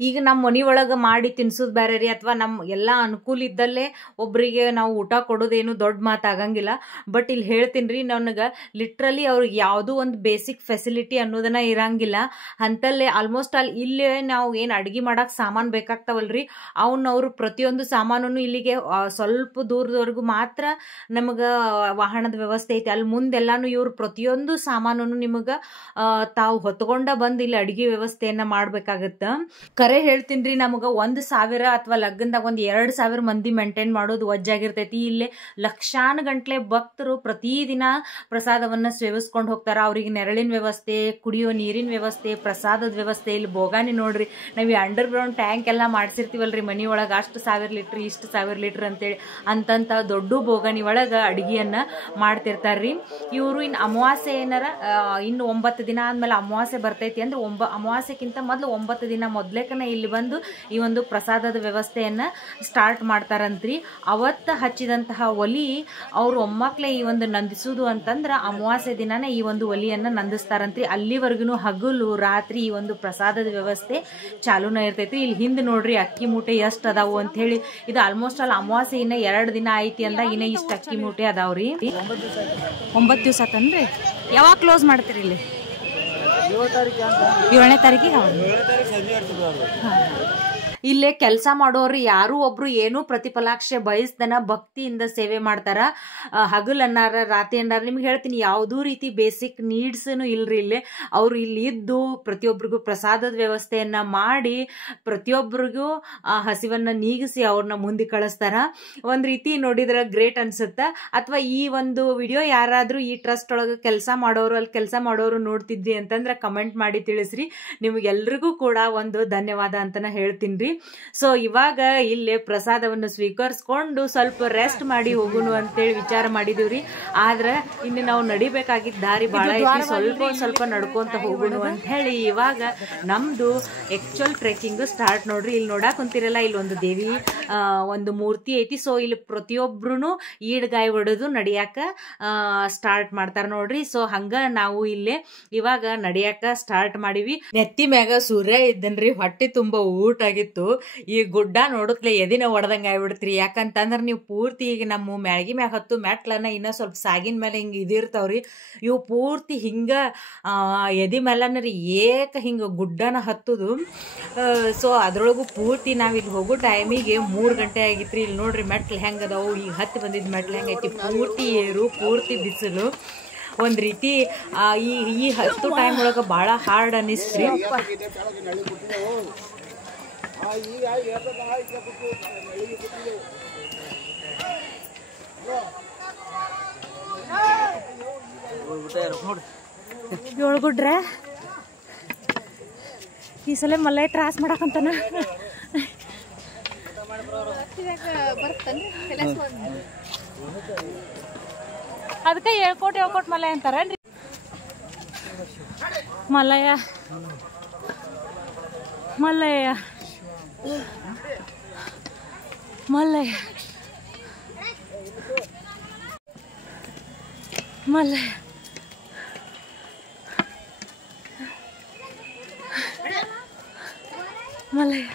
ಈಗ ನಮ್ಮ ಮನೆ ಒಳಗೆ ಮಾಡಿ ತಿನ್ಸೋದು ಬೇರೆ ರೀ, ಅಥವಾ ನಮ್ಮ ಎಲ್ಲ ಅನುಕೂಲ ಇದ್ದಲ್ಲೇ ಒಬ್ಬರಿಗೆ ನಾವು ಊಟ ಕೊಡೋದೇನು ದೊಡ್ಡ ಮಾತಾಗಂಗಿಲ್ಲ. ಬಟ್ ಇಲ್ಲಿ ಹೇಳ್ತೀನಿ ರೀ, ನನಗೆ ಲಿಟ್ರಲಿ ಅವ್ರಿಗೆ ಯಾವುದೂ ಒಂದು ಬೇಸಿಕ್ ಫೆಸಿಲಿಟಿ ಅನ್ನೋದನ್ನ ಇರಂಗಿಲ್ಲ. ಅಂತಲ್ಲೇ ಆಲ್ಮೋಸ್ಟ್ ಇಲ್ಲೇ ನಾವು ಏನು ಅಡುಗೆ ಮಾಡಕ್ಕೆ ಸಾಮಾನು ಬೇಕಾಗ್ತಾವಲ್ರಿ, ಅವರು ಪ್ರತಿಯೊಂದು ಸಾಮಾನು ಇಲ್ಲಿಗೆ ಸ್ವಲ್ಪ ದೂರದವರೆಗೂ ಮಾತ್ರ ನಮಗೆ ವಾಹನದ ವ್ಯವಸ್ಥೆ ಐತಿ. ಅಲ್ಲಿ ಮುಂದೆಲ್ಲಾನು ಇವ್ರು ಪ್ರತಿಯೊಂದು ಸಾಮಾನು ನಿಮಗೆ ತಾವು ಹೊತ್ಕೊಂಡ ಬಂದು ಇಲ್ಲಿ ಅಡುಗೆ ವ್ಯವಸ್ಥೆಯನ್ನು ಮಾಡಬೇಕಾಗತ್ತೆ. ಕರೆ ಹೇಳ್ತೀನಿ ರೀ, ನಮಗೆ 1,000 ಅಥವಾ ಲಗ್ನದಾಗ 2,000 ಮಂದಿ ಮೇಂಟೈನ್ ಮಾಡೋದು ವಜ್ಜಾಗಿರ್ತೈತಿ. ಇಲ್ಲೇ ಲಕ್ಷಾನು ಗಂಟ್ಲೆ ಭಕ್ತರು ಪ್ರತಿದಿನ ಪ್ರಸಾದವನ್ನು ಸೇವಿಸ್ಕೊಂಡು ಹೋಗ್ತಾರ. ಅವ್ರಿಗೆ ನೆರಳಿನ ವ್ಯವಸ್ಥೆ, ಕುಡಿಯೋ ನೀರಿನ ವ್ಯವಸ್ಥೆ, ಪ್ರಸಾದದ ವ್ಯವಸ್ಥೆ. ಇಲ್ಲಿ ಬೋಗಾನಿ ನೋಡ್ರಿ, ನಾವು ಈ ಅಂಡರ್ ಗ್ರೌಂಡ್ ಟ್ಯಾಂಕ್ ಎಲ್ಲ ಮಾಡ್ಸಿರ್ತೀವಲ್ರಿ ಮನಿ ಒಳಗೆ, ಅಷ್ಟು 1,000 ಲೀಟ್ರ್ ಇಷ್ಟು 1,000 ಲೀಟ್ರ್ ಅಂತೇಳಿ ಅಂತಂತ ದೊಡ್ಡ ಬೋಗಾನಿ ಒಳಗೆ ಅಡುಗೆಯನ್ನ ಮಾಡ್ತಿರ್ತಾರ್ರಿ ಇವರು. ಇನ್ನು ಅಮಾವಾಸ್ಯೆ ಏನಾರ ಇನ್ನು 9 ದಿನ ಆದ್ಮೇಲೆ ಅಮಾವಾಸ್ಯೆ ಬರ್ತೈತಿ ಅಂದ್ರೆ ಅಮಾವಾಸ್ಯೆಕ್ಕಿಂತ ಮೊದಲು 9 ದಿನ ಮೊದಲೇ ಇಲ್ಲಿ ಬಂದು ಈ ಒಂದು ಪ್ರಸಾದದ ವ್ಯವಸ್ಥೆಯನ್ನ ಸ್ಟಾರ್ಟ್ ಮಾಡ್ತಾರಂತ್ರಿ. ಅವತ್ತು ಹಚ್ಚಿದಂತಹ ಒಲಿ ಅವ್ರು ಒಮ್ಮಕ್ಲೆ ಈ ಒಂದು ನಂದಿಸುವುದು ಅಂತಂದ್ರ ಅಮಾವಾಸ್ಯೆ ದಿನಾನೇ ಈ ಒಂದು ಒಲಿಯನ್ನ ನಂದಿಸ್ತಾರಂತ್ರಿ. ಅಲ್ಲಿವರೆಗೂ ಹಗಲು ರಾತ್ರಿ ಈ ಒಂದು ಪ್ರಸಾದದ ವ್ಯವಸ್ಥೆ ಚಾಲೂನ ಇರ್ತೈತಿ. ಇಲ್ಲಿ ಹಿಂದೆ ನೋಡ್ರಿ ಅಕ್ಕಿ ಮೂಟೆ ಎಷ್ಟು ಅದಾವು ಅಂತ ಹೇಳಿ. ಇದು ಆಲ್ಮೋಸ್ಟ್ ಆಲ್ಮೋಸ್ಟ್ ಇನ್ನ 2 ದಿನ ಐತಿ ಅಂದಾಗ ಇನ್ನ ಇಷ್ಟು ಅಕ್ಕಿ ಮೂಟೆ ಅದಾವ್ರಿ. 9 ದಿವಸ ಆತನ್ರಿ. ಯಾವಾಗ ಕ್ಲೋಸ್ ಮಾಡ್ತೀರಿ ಇಲ್ಲಿ? 7ನೇ ತಾರೀಕಿಗೆ. ಇಲ್ಲೇ ಕೆಲಸ ಮಾಡೋರು ಯಾರು ಒಬ್ರು ಏನೂ ಪ್ರತಿಫಲಾಕ್ಷೆ ಬಯಸ್ದನ ಭಕ್ತಿಯಿಂದ ಸೇವೆ ಮಾಡ್ತಾರ. ಹಗಲ್ ಅನ್ನಾರ ರಾತ್ರಿ ಅನ್ನಾರ ನಿಮ್ಗೆ ಹೇಳ್ತೀನಿ, ಯಾವುದೂ ರೀತಿ ಬೇಸಿಕ್ ನೀಡ್ಸ್ನು ಇಲ್ರಿ. ಇಲ್ಲೇ ಅವ್ರು ಇಲ್ಲಿ ಇದ್ದು ಪ್ರತಿಯೊಬ್ಬರಿಗೂ ಪ್ರಸಾದದ ವ್ಯವಸ್ಥೆಯನ್ನ ಮಾಡಿ ಪ್ರತಿಯೊಬ್ಬರಿಗೂ ಹಸಿವನ್ನ ನೀಗಿಸಿ ಅವ್ರನ್ನ ಮುಂದೆ ಕಳಿಸ್ತಾರ. ಒಂದ್ ರೀತಿ ನೋಡಿದ್ರ ಗ್ರೇಟ್ ಅನ್ಸುತ್ತ. ಅಥವಾ ಈ ಒಂದು ವಿಡಿಯೋ ಯಾರಾದ್ರೂ ಈ ಟ್ರಸ್ಟ್ ಒಳಗೆ ಕೆಲಸ ಮಾಡೋರು, ಅಲ್ಲಿ ಕೆಲಸ ಮಾಡೋರು ನೋಡ್ತಿದ್ರಿ ಅಂತಂದ್ರೆ ಕಮೆಂಟ್ ಮಾಡಿ ತಿಳಿಸ್ರಿ. ನಿಮ್ಗೆಲ್ರಿಗೂ ಕೂಡ ಒಂದು ಧನ್ಯವಾದ ಅಂತನ ಹೇಳ್ತೀನಿ. ಸೊ ಇವಾಗ ಇಲ್ಲೇ ಪ್ರಸಾದವನ್ನು ಸ್ವೀಕರಿಸ್ಕೊಂಡು ಸ್ವಲ್ಪ ರೆಸ್ಟ್ ಮಾಡಿ ಹೋಗುನು ಅಂತೇಳಿ ವಿಚಾರ ಮಾಡಿದೀವ್ರಿ. ಆದ್ರೆ ಇನ್ನು ನಾವು ನಡಿಬೇಕಾಗಿದ್ದ ದಾರಿ ಬಹಳ ಐತಿ, ಸ್ವಲ್ಪ ನಡ್ಕೊಂತ ಹೋಗುನು ಅಂತ ಹೇಳಿ ಇವಾಗ ನಮ್ದು ಆಕ್ಚುಯಲ್ ಟ್ರೆಕ್ಕಿಂಗ್ ಸ್ಟಾರ್ಟ್ ನೋಡ್ರಿ. ಇಲ್ಲಿ ನೋಡಕ್ ಕುಂತಿರಲ್ಲ, ಇಲ್ಲಿ ಒಂದು ದೇವಿ ಒಂದು ಮೂರ್ತಿ ಐತಿ. ಸೊ ಇಲ್ಲಿ ಪ್ರತಿಯೊಬ್ರು ಈಡ್ಗಾಯಿ ಹೊಡೆದು ನಡಿಯಾಕ ಸ್ಟಾರ್ಟ್ ಮಾಡ್ತಾರ ನೋಡ್ರಿ. ಸೊ ಹಂಗ ನಾವು ಇಲ್ಲೇ ಇವಾಗ ನಡಿಯಾಕ ಸ್ಟಾರ್ಟ್ ಮಾಡಿವಿ. ನೆತ್ತಿ ಮ್ಯಾಗ ಸೂರ್ಯ ಇದ್ದನ್ರಿ, ಹೊಟ್ಟೆ ತುಂಬಾ ಊಟ ಆಗಿತ್ತು. ಈ ಗುಡ್ಡ ನೋಡತ್ಲೆ ಎದಿನ ಹೊಡೆದಂಗ ಆಗ್ಬಿಡ್ತ್ರಿ. ಯಾಕಂತಂದ್ರ ನೀವು ಪೂರ್ತಿ ಈಗ ನಮ್ಮ ಮ್ಯಾಳ್ಗಿ ಮ್ಯಾಗ ಹತ್ತು ಮೆಟ್ಲನ್ನ ಇನ್ನ ಸ್ವಲ್ಪ ಸಾಗಿನ ಮೇಲೆ ಹಿಂಗ ಇದಿರ್ತಾವ್ರಿ. ಇವು ಪೂರ್ತಿ ಹಿಂಗ ಎದಿ ಮೇಲನ ರೀ ಏಕ ಹಿಂಗ ಗುಡ್ಡನ ಹತ್ತುದು. ಸೊ ಅದ್ರೊಳಗು ಪೂರ್ತಿ ನಾವಿಲ್ಲಿ ಹೋಗೋ ಟೈಮಿಗೆ 3 ಗಂಟೆ ಆಗಿತ್ರಿ. ಇಲ್ಲಿ ನೋಡ್ರಿ ಮೆಟ್ಲು ಹೆಂಗ ಅದಾವು, ಈಗ ಹತ್ತಿ ಬಂದಿದ್ ಮೆಟ್ಲು ಹೆಂಗೈತಿ, ಪೂರ್ತಿ ಏರು, ಪೂರ್ತಿ ಬಿಸಿಲು. ಒಂದ್ ರೀತಿ ಈ ಹತ್ತು ಟೈಮ್ ಒಳಗ ಬಹಳ ಹಾರ್ಡ್ ಅನಿಸ್ತ್ರಿ. ಏಳ್ಗುಡ್ರೆ ಈ ಸಲ ಮಲ್ಲ ಟ್ರಾಸ್ ಮಾಡಕಂತಾನ. ಅದಕ್ಕೆ ಹೇಳ್ಕೊಟ್ ಮಲಯ ಅಂತಾರೇನ್ರಿ. ಮಲಯ ಮಲ್ಲಯ್ಯ ಮಲ್ಲಯ್ಯ ಮಲ್ಲಯ್ಯ ಮಲ್ಲಯ್ಯ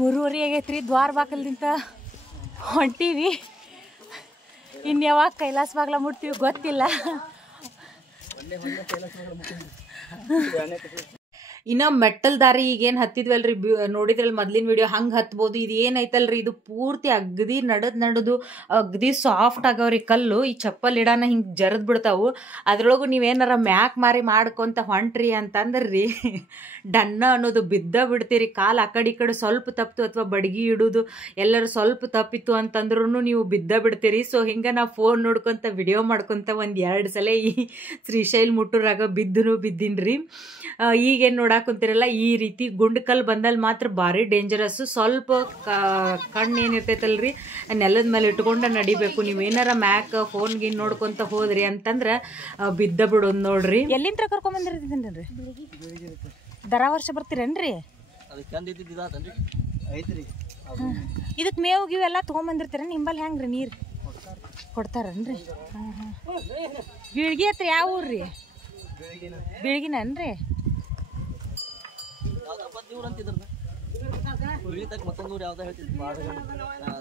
3:30 ಆಗೈತ್ರಿ. ದ್ವಾರ ಬಾಕಲ್ದಿಂತ ಹೊಂಟೀವಿ. ಇನ್ನು ಯಾವಾಗ ಕೈಲಾಸ ಬಾಗ್ಲ ಮುಟ್ತೀವಿ ಗೊತ್ತಿಲ್ಲ. ಇನ್ನು ಮೆಟ್ಟಲ್ ದಾರಿ ಈಗೇನು ಹತ್ತಿದ್ವಲ್ರಿ, ನೋಡಿದ್ರಲ್ಲ ಮೊದ್ಲಿನ ವಿಡಿಯೋ, ಹಂಗೆ ಹತ್ಬೋದು. ಇದು ಏನೈತಲ್ರಿ, ಇದು ಪೂರ್ತಿ ಅಗ್ದಿ ನಡೆದು ಅಗ್ದಿ ಸಾಫ್ಟ್ ಆಗವ್ರಿ ಕಲ್ಲು. ಈ ಚಪ್ಪಲ್ ಇಡಾನ ಹಿಂಗೆ ಜರದ್ ಬಿಡ್ತಾವು. ಅದ್ರೊಳಗು ನೀವೇನಾರ ಮ್ಯಾಕ್ ಮಾರಿ ಮಾಡ್ಕೊಂತ ಹೊಂಟ್ರಿ ಅಂತಂದ್ರಿ ಡನ್ನ ಅನ್ನೋದು ಬಿದ್ದ ಬಿಡ್ತೀರಿ. ಕಾಲು ಆ ಕಡೆ ಸ್ವಲ್ಪ ತಪ್ಪಿತು ಅಥವಾ ಬಡ್ಗಿ ಇಡೋದು ಎಲ್ಲರೂ ಸ್ವಲ್ಪ ತಪ್ಪಿತ್ತು ಅಂತಂದ್ರೂ ನೀವು ಬಿದ್ದ ಬಿಡ್ತೀರಿ. ಸೊ ಹಿಂಗೆ ನಾ ಫೋನ್ ನೋಡ್ಕೊಂತ ವಿಡಿಯೋ ಮಾಡ್ಕೊತ 1-2 ಸಲ ಈ ಶ್ರೀಶೈಲ್ ಮುಟ್ಟೂರಾಗ ಬಿದ್ದೀನ್ರಿ. ಈಗೇನು ನೋಡಾಕುಂತಿರಲ್ಲ, ಈ ರೀತಿ ಗುಂಡು ಕಲ್ಲು ಬಂದಲ್ಲಿ ಮಾತ್ರ ಭಾರಿ ಡೇಂಜರಸ್ಸು. ಸ್ವಲ್ಪ ಕಣ್ಣು ಏನಿರ್ತೈತಲ್ರಿ ನೆಲದ ಮೇಲೆ ಇಟ್ಕೊಂಡು ನಡಿಬೇಕು. ನೀವೇನಾರ ಮ್ಯಾಕ್ ಫೋನ್ ಗಿನ್ ನೋಡ್ಕೊಂತ ಹೋದ್ರಿ ಅಂತಂದ್ರೆ ಬಿದ್ದ ಬಿಡೋದು ನೋಡ್ರಿ. ಎಲ್ಲಿಂದ ಕರ್ಕೊಂಬಂದಿರ್ತೀನ್ರಿ? ದರ ವರ್ಷ ಬರ್ತೀರೇನ್ರಿ? ಇದಕ್ಕೆ ಮೇವು ಗಿವೆಲ್ಲ ತೊಗೊಂಬಂದಿರ್ತೀರ? ನಿಂಬಲ್ಲಿ ಹೆಂಗ್ರಿ ನೀರು ಕೊಡ್ತಾರನ್ರಿ? ಬೀಳ್ಗಿ ಹತ್ರ ಯಾವ ಊರ್ರಿ? ಬೀಳ್ಗಿನನ್ರಿ?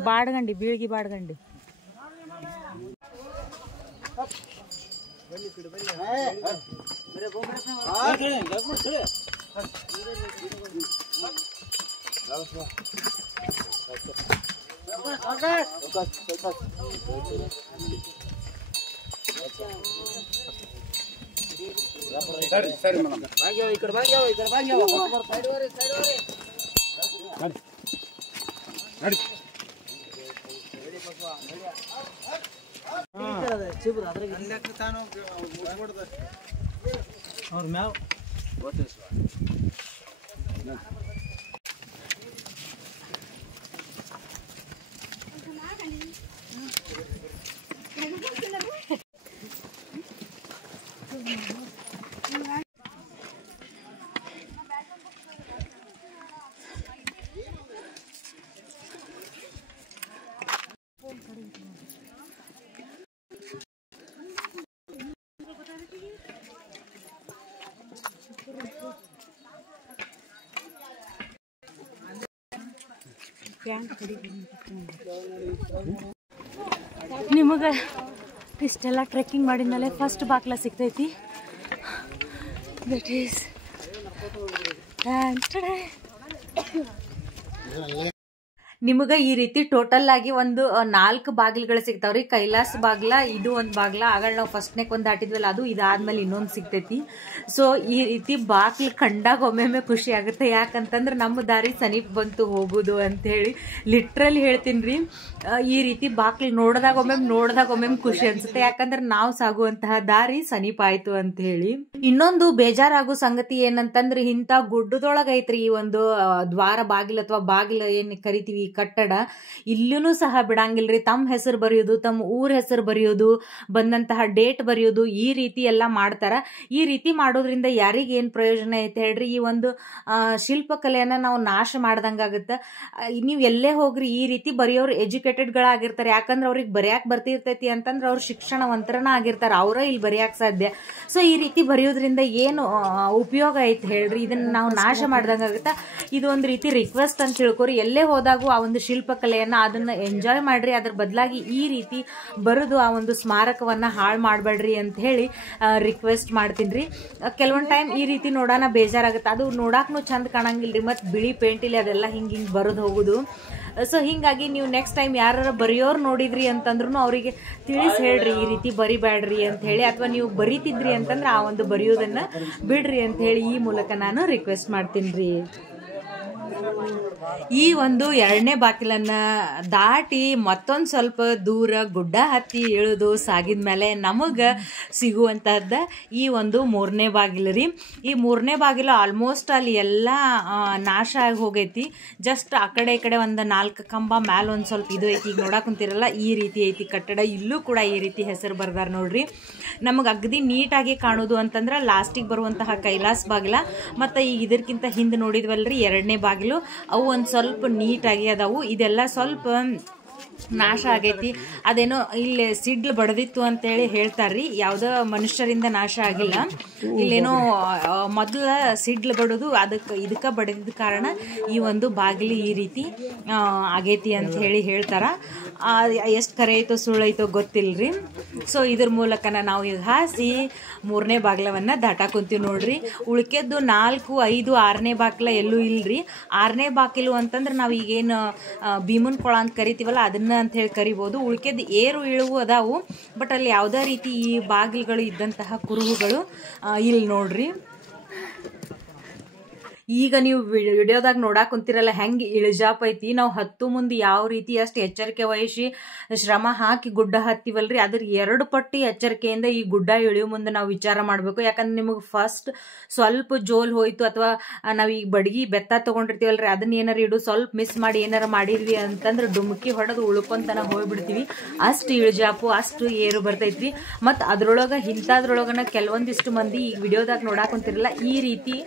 ಬಾಡ್ಗಂಡಿ, ಬೀಳ್ಗಿ ಬಾಡ್ಗಂಡಿ. ಸರಿ ಮೇಡಮ್, ಈ ಕಡೆ ಅವ್ರ ಮ್ಯಾವ್ ನಿಮಗೆ ಇಷ್ಟೆಲ್ಲ ಟ್ರೆಕ್ಕಿಂಗ್ ಮಾಡಿದ್ಮೇಲೆ ಫಸ್ಟ್ ಬಾಕ್ಲ ಸಿಗ್ತೈತಿ. ದಟ್ ಈಸ್ ನಿಮಗೆ ಈ ರೀತಿ ಟೋಟಲ್ ಆಗಿ ಒಂದು 4 ಬಾಗಿಲುಗಳು ಸಿಗ್ತಾವ್ರಿ. ಕೈಲಾಸ ಬಾಗ್ಲ, ಇದು ಒಂದು ಬಾಗ್ಲ, ಆಗ ನಾವು ಫಸ್ಟ್ನೇಕ್ ಒಂದು ದಾಟಿದ್ವಲ್ಲ ಅದು, ಇದಾದ್ಮೇಲೆ ಇನ್ನೊಂದು ಸಿಗ್ತೈತಿ. ಸೊ ಈ ರೀತಿ ಬಾಗ್ಲು ಕಂಡಾಗ ಒಮ್ಮೊಮ್ಮೆ ಖುಷಿ ಆಗುತ್ತೆ. ಯಾಕಂತಂದ್ರೆ ನಮ್ಮ ದಾರಿ ಸಮೀಪ ಬಂತು ಹೋಗೋದು ಅಂತೇಳಿ. ಲಿಟ್ರಲಿ ಹೇಳ್ತೀನಿ ರೀ, ಈ ರೀತಿ ಬಾಗ್ಲು ನೋಡಿದಾಗ ಒಮ್ಮೊಮ್ಮೆ ಖುಷಿ ಅನ್ಸುತ್ತೆ. ಯಾಕಂದ್ರೆ ನಾವು ಸಾಗುವಂತಹ ದಾರಿ ಸಮೀಪ ಆಯ್ತು ಅಂತ ಹೇಳಿ. ಇನ್ನೊಂದು ಬೇಜಾರಾಗೋ ಸಂಗತಿ ಏನಂತಂದ್ರೆ, ಇಂಥ ಗುಡ್ಡದೊಳಗೆ ಐತ್ರಿ ಈ ಒಂದು ದ್ವಾರ ಬಾಗಿಲು ಅಥವಾ ಬಾಗಿಲು ಏನ್ ಕರಿತೀವಿ ಕಟ್ಟಡ. ಇಲ್ಲೂ ಸಹ ಬಿಡಂಗಿಲ್ರಿ. ತಮ್ಮ ಹೆಸರು ಬರೆಯೋದು, ತಮ್ಮ ಊರ ಹೆಸರು ಬರೆಯೋದು, ಬಂದಂತಹ ಡೇಟ್ ಬರೆಯೋದು, ಈ ರೀತಿ ಎಲ್ಲ ಮಾಡ್ತಾರ. ಈ ರೀತಿ ಮಾಡೋದ್ರಿಂದ ಯಾರಿಗೆ ಏನ್ ಪ್ರಯೋಜನ ಐತೆ ಹೇಳ್ರಿ? ಈ ಒಂದು ಶಿಲ್ಪಕಲೆಯನ್ನ ನಾವು ನಾಶ ಮಾಡ್ದಂಗಾಗುತ್ತೆ. ನೀವು ಎಲ್ಲೇ ಹೋಗ್ರಿ ಈ ರೀತಿ ಬರೆಯೋರು ಎಜುಕೇಟೆಡ್ಗಳಾಗಿರ್ತಾರೆ. ಯಾಕಂದ್ರೆ ಅವ್ರಿಗೆ ಬರೆಯಾಕ್ ಬರ್ತಿರ್ತೈತಿ ಅಂತಂದ್ರೆ ಅವ್ರು ಶಿಕ್ಷಣವಂತರನ ಆಗಿರ್ತಾರ, ಅವರ ಇಲ್ಲಿ ಬರೆಯಾಕ್ ಸಾಧ್ಯ. ಸೊ ಈ ರೀತಿ ಬರೆಯೋದ್ರಿಂದ ಏನು ಉಪಯೋಗ ಐತೆ ಹೇಳ್ರಿ? ಇದನ್ನ ನಾವು ನಾಶ ಮಾಡ್ದಂಗಾಗುತ್ತೆ. ಇದು ಒಂದು ರೀತಿ ರಿಕ್ವೆಸ್ಟ್ ಅಂತ ತಿಳ್ಕೊರಿ. ಎಲ್ಲೇ ಹೋದಾಗೂ ಆ ಒಂದು ಶಿಲ್ಪಕಲೆಯನ್ನ ಅದನ್ನ ಎಂಜಾಯ್ ಮಾಡ್ರಿ. ಅದ್ರ ಬದಲಾಗಿ ಈ ರೀತಿ ಬರೆದು ಆ ಒಂದು ಸ್ಮಾರಕವನ್ನ ಹಾಳು ಮಾಡಬೇಡ್ರಿ ಅಂತ ಹೇಳಿ ರಿಕ್ವೆಸ್ಟ್ ಮಾಡ್ತೀನಿ. ಕೆಲವೊಂದು ಟೈಮ್ ಈ ರೀತಿ ನೋಡೋಣ ಬೇಜಾರಾಗುತ್ತೆ. ಅದು ನೋಡಾಕ್ನು ಚಂದ ಕಾಣಂಗಿಲ್ರಿ, ಮತ್ತು ಬಿಳಿ ಪೇಂಟ್ ಇಲ್ಲಿ ಅದೆಲ್ಲ ಹಿಂಗೆ ಬರೆದು ಹೋಗುದು. ಸೊ ಹಿಂಗಾಗಿ ನೀವು ನೆಕ್ಸ್ಟ್ ಟೈಮ್ ಯಾರು ಬರೆಯೋರು ನೋಡಿದ್ರಿ ಅಂತಂದ್ರೂ ಅವರಿಗೆ ತಿಳಿಸಿ ಹೇಳ್ರಿ, ಈ ರೀತಿ ಬರಿಬೇಡ್ರಿ ಅಂತ ಹೇಳಿ. ಅಥವಾ ನೀವು ಬರೀತಿದ್ರಿ ಅಂತಂದ್ರೆ ಆ ಒಂದು ಬರೆಯೋದನ್ನ ಬಿಡ್ರಿ ಅಂತ ಹೇಳಿ ಈ ಮೂಲಕ ನಾನು ರಿಕ್ವೆಸ್ಟ್ ಮಾಡ್ತೀನಿ ರೀ. ಈ ಒಂದು 2ನೇ ಬಾಗಿಲನ್ನ ದಾಟಿ ಮತ್ತೊಂದು ಸ್ವಲ್ಪ ದೂರ ಗುಡ್ಡ ಹತ್ತಿ ಇಳಿದು ಸಾಗಿದ ಮೇಲೆ ನಮಗೆ ಸಿಗುವಂಥದ್ದ ಈ ಒಂದು 3ನೇ ಬಾಗಿಲು ರೀ. ಈ 3ನೇ ಬಾಗಿಲು ಆಲ್ಮೋಸ್ಟ್ ಅಲ್ಲಿ ಎಲ್ಲ ನಾಶ ಆಗಿ ಹೋಗೈತಿ. ಜಸ್ಟ್ ಆ ಕಡೆ ಈ ಕಡೆ ಒಂದು 4 ಕಂಬ ಮ್ಯಾಲ ಒಂದು ಸ್ವಲ್ಪ ಇದು ಐತಿ. ಈಗ ನೋಡಕ್ ಕುಂತಿರಲ್ಲ ಈ ರೀತಿ ಐತಿ ಕಟ್ಟಡ. ಇಲ್ಲೂ ಕೂಡ ಈ ರೀತಿ ಹೆಸರು ಬರ್ದಾರ ನೋಡ್ರಿ. ನಮಗೆ ಅಗದಿ ನೀಟಾಗಿ ಕಾಣೋದು ಅಂತಂದ್ರೆ ಲಾಸ್ಟಿಗೆ ಬರುವಂತಹ ಕೈಲಾಸ ಬಾಗಿಲ ಮತ್ತು ಈಗ ಇದಕ್ಕಿಂತ ಹಿಂದೆ ನೋಡಿದ್ವಲ್ರಿ 2ನೇ ಬಾಗಿಲು, ಅವು ಒಂದು ಸ್ವಲ್ಪ ನೀಟಾಗಿ ಅದಾವು. ಇದೆಲ್ಲ ಸ್ವಲ್ಪ ನಾಶ ಆಗೈತಿ. ಅದೇನೋ ಇಲ್ಲಿ ಸಿಡ್ಲು ಬಡದಿತ್ತು ಅಂತೇಳಿ ಹೇಳ್ತಾರ್ರಿ. ಯಾವುದೋ ಮನುಷ್ಯರಿಂದ ನಾಶ ಆಗಿಲ್ಲ. ಇಲ್ಲೇನೋ ಮೊದಲ ಸಿಡ್ಲು ಬಡೋದು ಇದಕ್ಕೆ ಬಡಿದ ಕಾರಣ ಈ ಒಂದು ಬಾಗಿಲು ಈ ರೀತಿ ಆಗೈತಿ ಅಂತ ಹೇಳಿ ಹೇಳ್ತಾರ. ಎಷ್ಟು ಕರೆ ಐತೋ ಸುಳ್ಳೈತೋ ಗೊತ್ತಿಲ್ರಿ. ಸೊ ಇದ್ರ ಮೂಲಕನ ನಾವು ಈಗ ಹಾಸಿ 3ನೇ ಬಾಗಿಲವನ್ನು ದಾಟಾಕೊಂತೀವಿ ನೋಡ್ರಿ. ಉಳ್ಕೆದ್ದು 4, 5, 6ನೇ ಬಾಗಿಲ ಎಲ್ಲೂ ಇಲ್ರಿ. 6ನೇ ಬಾಗಿಲು ಅಂತಂದ್ರೆ ನಾವು ಈಗೇನು ಭೀಮನ್ ಕೊಳ ಅಂತ ಕರಿತೀವಲ್ಲ ಅದನ್ನ ಅಂತ ಹೇಳಿ ಕರಿಬೋದು. ಉಳ್ಕೆದ್ದು ಏರು ಇಳುವು ಅದಾವು, ಬಟ್ ಅಲ್ಲಿ ಯಾವುದೇ ರೀತಿ ಈ ಬಾಗಿಲುಗಳು ಇದ್ದಂತಹ ಕುರುಹುಗಳು ಇಲ್ಲಿ ನೋಡ್ರಿ. ಈಗ ನೀವು ವಿಡಿಯೋದಾಗ ನೋಡಾಕ್ ಕುಂತಿರಲ್ಲ ಹೆಂಗೆ ಇಳಿಜಾಪ್ ಐತಿ. ನಾವು ಹತ್ತು ಮುಂದೆ ಯಾವ ರೀತಿ ಅಷ್ಟು ಎಚ್ಚರಿಕೆ ವಹಿಸಿ ಶ್ರಮ ಹಾಕಿ ಗುಡ್ಡ ಹತ್ತಿವಲ್ರಿ, ಅದ್ರ 2 ಪಟ್ಟು ಎಚ್ಚರಿಕೆಯಿಂದ ಈ ಗುಡ್ಡ ಇಳಿಯೋ ಮುಂದೆ ನಾವು ವಿಚಾರ ಮಾಡಬೇಕು. ಯಾಕಂದ್ರೆ ನಿಮಗೆ ಫಸ್ಟ್ ಸ್ವಲ್ಪ ಜೋಲ್ ಹೋಯ್ತು ಅಥವಾ ನಾವು ಈಗ ಬಡಗಿ ಬೆತ್ತ ತೊಗೊಂಡಿರ್ತೀವಲ್ರಿ ಅದನ್ನ ಏನಾರು ಇಡು ಸ್ವಲ್ಪ ಮಿಸ್ ಮಾಡಿ ಏನಾರು ಮಾಡಿದ್ವಿ ಅಂತಂದ್ರೆ ಡುಮ್ಕಿ ಹೊಡೆದು ಉಳ್ಕೊಂತನ ಹೋಗ್ಬಿಡ್ತೀವಿ. ಅಷ್ಟು ಇಳಿಜಾಪು ಅಷ್ಟು ಏರು ಬರ್ತೈತ್ರಿ. ಮತ್ತು ಅದ್ರೊಳಗೆ ಇಂಥದ್ರೊಳಗನ ಕೆಲವೊಂದಿಷ್ಟು ಮಂದಿ ಈಗ ವಿಡಿಯೋದಾಗ ನೋಡಾಕ್ ಕುಂತಿರಲ್ಲ ಈ ರೀತಿ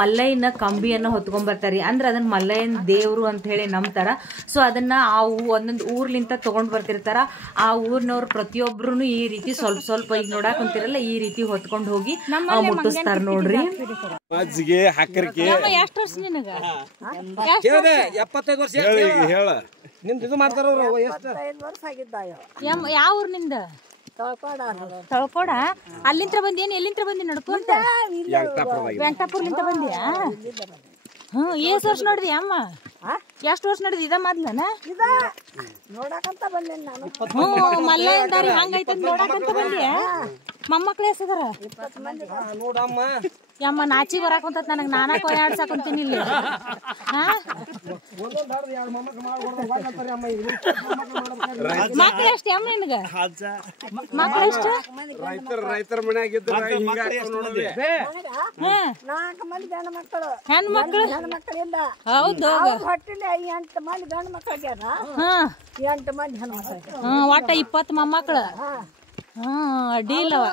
ಮಲ್ಲಯ್ಯನ ಕಂಬಿಯನ್ನು ಹೊತ್ಕೊಂಡ್ಬರ್ತಾರೆ. ಅಂದ್ರೆ ಅದನ್ನ ಮಲ್ಲಯ್ಯನ ದೇವ್ರು ಅಂತ ಹೇಳಿ ನಂಬ್ತಾರ. ಸೊ ಅದನ್ನ ಆ ಒಂದೊಂದು ಊರ್ಲಿಂತ ತಗೊಂಡ್ ಬರ್ತಿರ್ತಾರ. ಆ ಊರ್ನವ್ರು ಪ್ರತಿಯೊಬ್ರು ಈ ರೀತಿ ಸ್ವಲ್ಪ ಸ್ವಲ್ಪ ಈಗ ನೋಡಾಕ್ ಕುಂತಿರಲ್ಲ ಈ ರೀತಿ ಹೊತ್ಕೊಂಡು ಹೋಗಿ ಮುಟ್ಟಿಸ್ತಾರ ನೋಡ್ರಿ. ಮಜ್ಜಿಗೆ ಹಾಕರಿಕೆ ಎಷ್ಟು ವರ್ಷ ನಿನಗ? 75 ವರ್ಷ ಹೇಳ ನಿಮ್ದು ಇದು ಮಾಡ್ತಾರ ಯಾವ ಊರ್ನಿಂದ? ತಳ್ಕೋಡ. ಅಲ್ಲಿಂತ್ರ ಬಂದೇನು? ಎಲ್ಲಿಂತ್ರ ಬಂದಿ ನಡ್ಕೊಂತ? ವೆಂಕಟಾಪುರ್ಲಿಂತ ಬಂದಿಯಾ? ಎಷ್ಟ್ ವರ್ಷ ನೋಡಿದಿ ಅಮ್ಮ? ಎಷ್ಟು ವರ್ಷ ನೋಡಿದಿ? ಇದ ಮೊದ್ಲನ ನೋಡಕಂತ ಬಂದೆ ನಾನು. ಮಲ್ಲಯ್ಯಂದಾರಿ ಹಂಗೈತಂತ ನೋಡಕಂತ ಬಂದಿಯಾ? ಮೊಮ್ಮಕ್ಳು ಎಸದಾರ? ನೋಡಮ್ಮ ಯಮ್ಮ ನಾಚಿ ಬರಾಕಂತ ನನಗೆ ನಾನಾ ಕೊಯ್ಯಾಡ್ಸಾಕಂತೀನಿ ಇಲ್ಲಿ. ಮಕ್ಳು ಎಷ್ಟು ಅಮ್ಮ ನಿನಗ? ಮಕ್ಳು ಎಷ್ಟು? ರೈತರ ಮನ್ಯಾಗಿದ್ರ 4 ಮಂದಿ ಗಂಡ ಮಕ್ಕಳು. ಹೆಣ್ ಮಕ್ಳು? ಹೆಣ್ಮಕ್ಳಿಂದ ಹೌದು. ಹೊಟ್ಟಿಲಿ 8 ಮಂದಿ ಗಂಡ ಮಕ್ಕಳಿಗೆ 8 ಮಂದಿ ಹೆಣ್ಮಕ್ಳು. ಒಟ್ಟ 20 ಮೊಮ್ಮಕ್ಳು. ಅಡ್ಡಿ ಇಲ್ಲವ.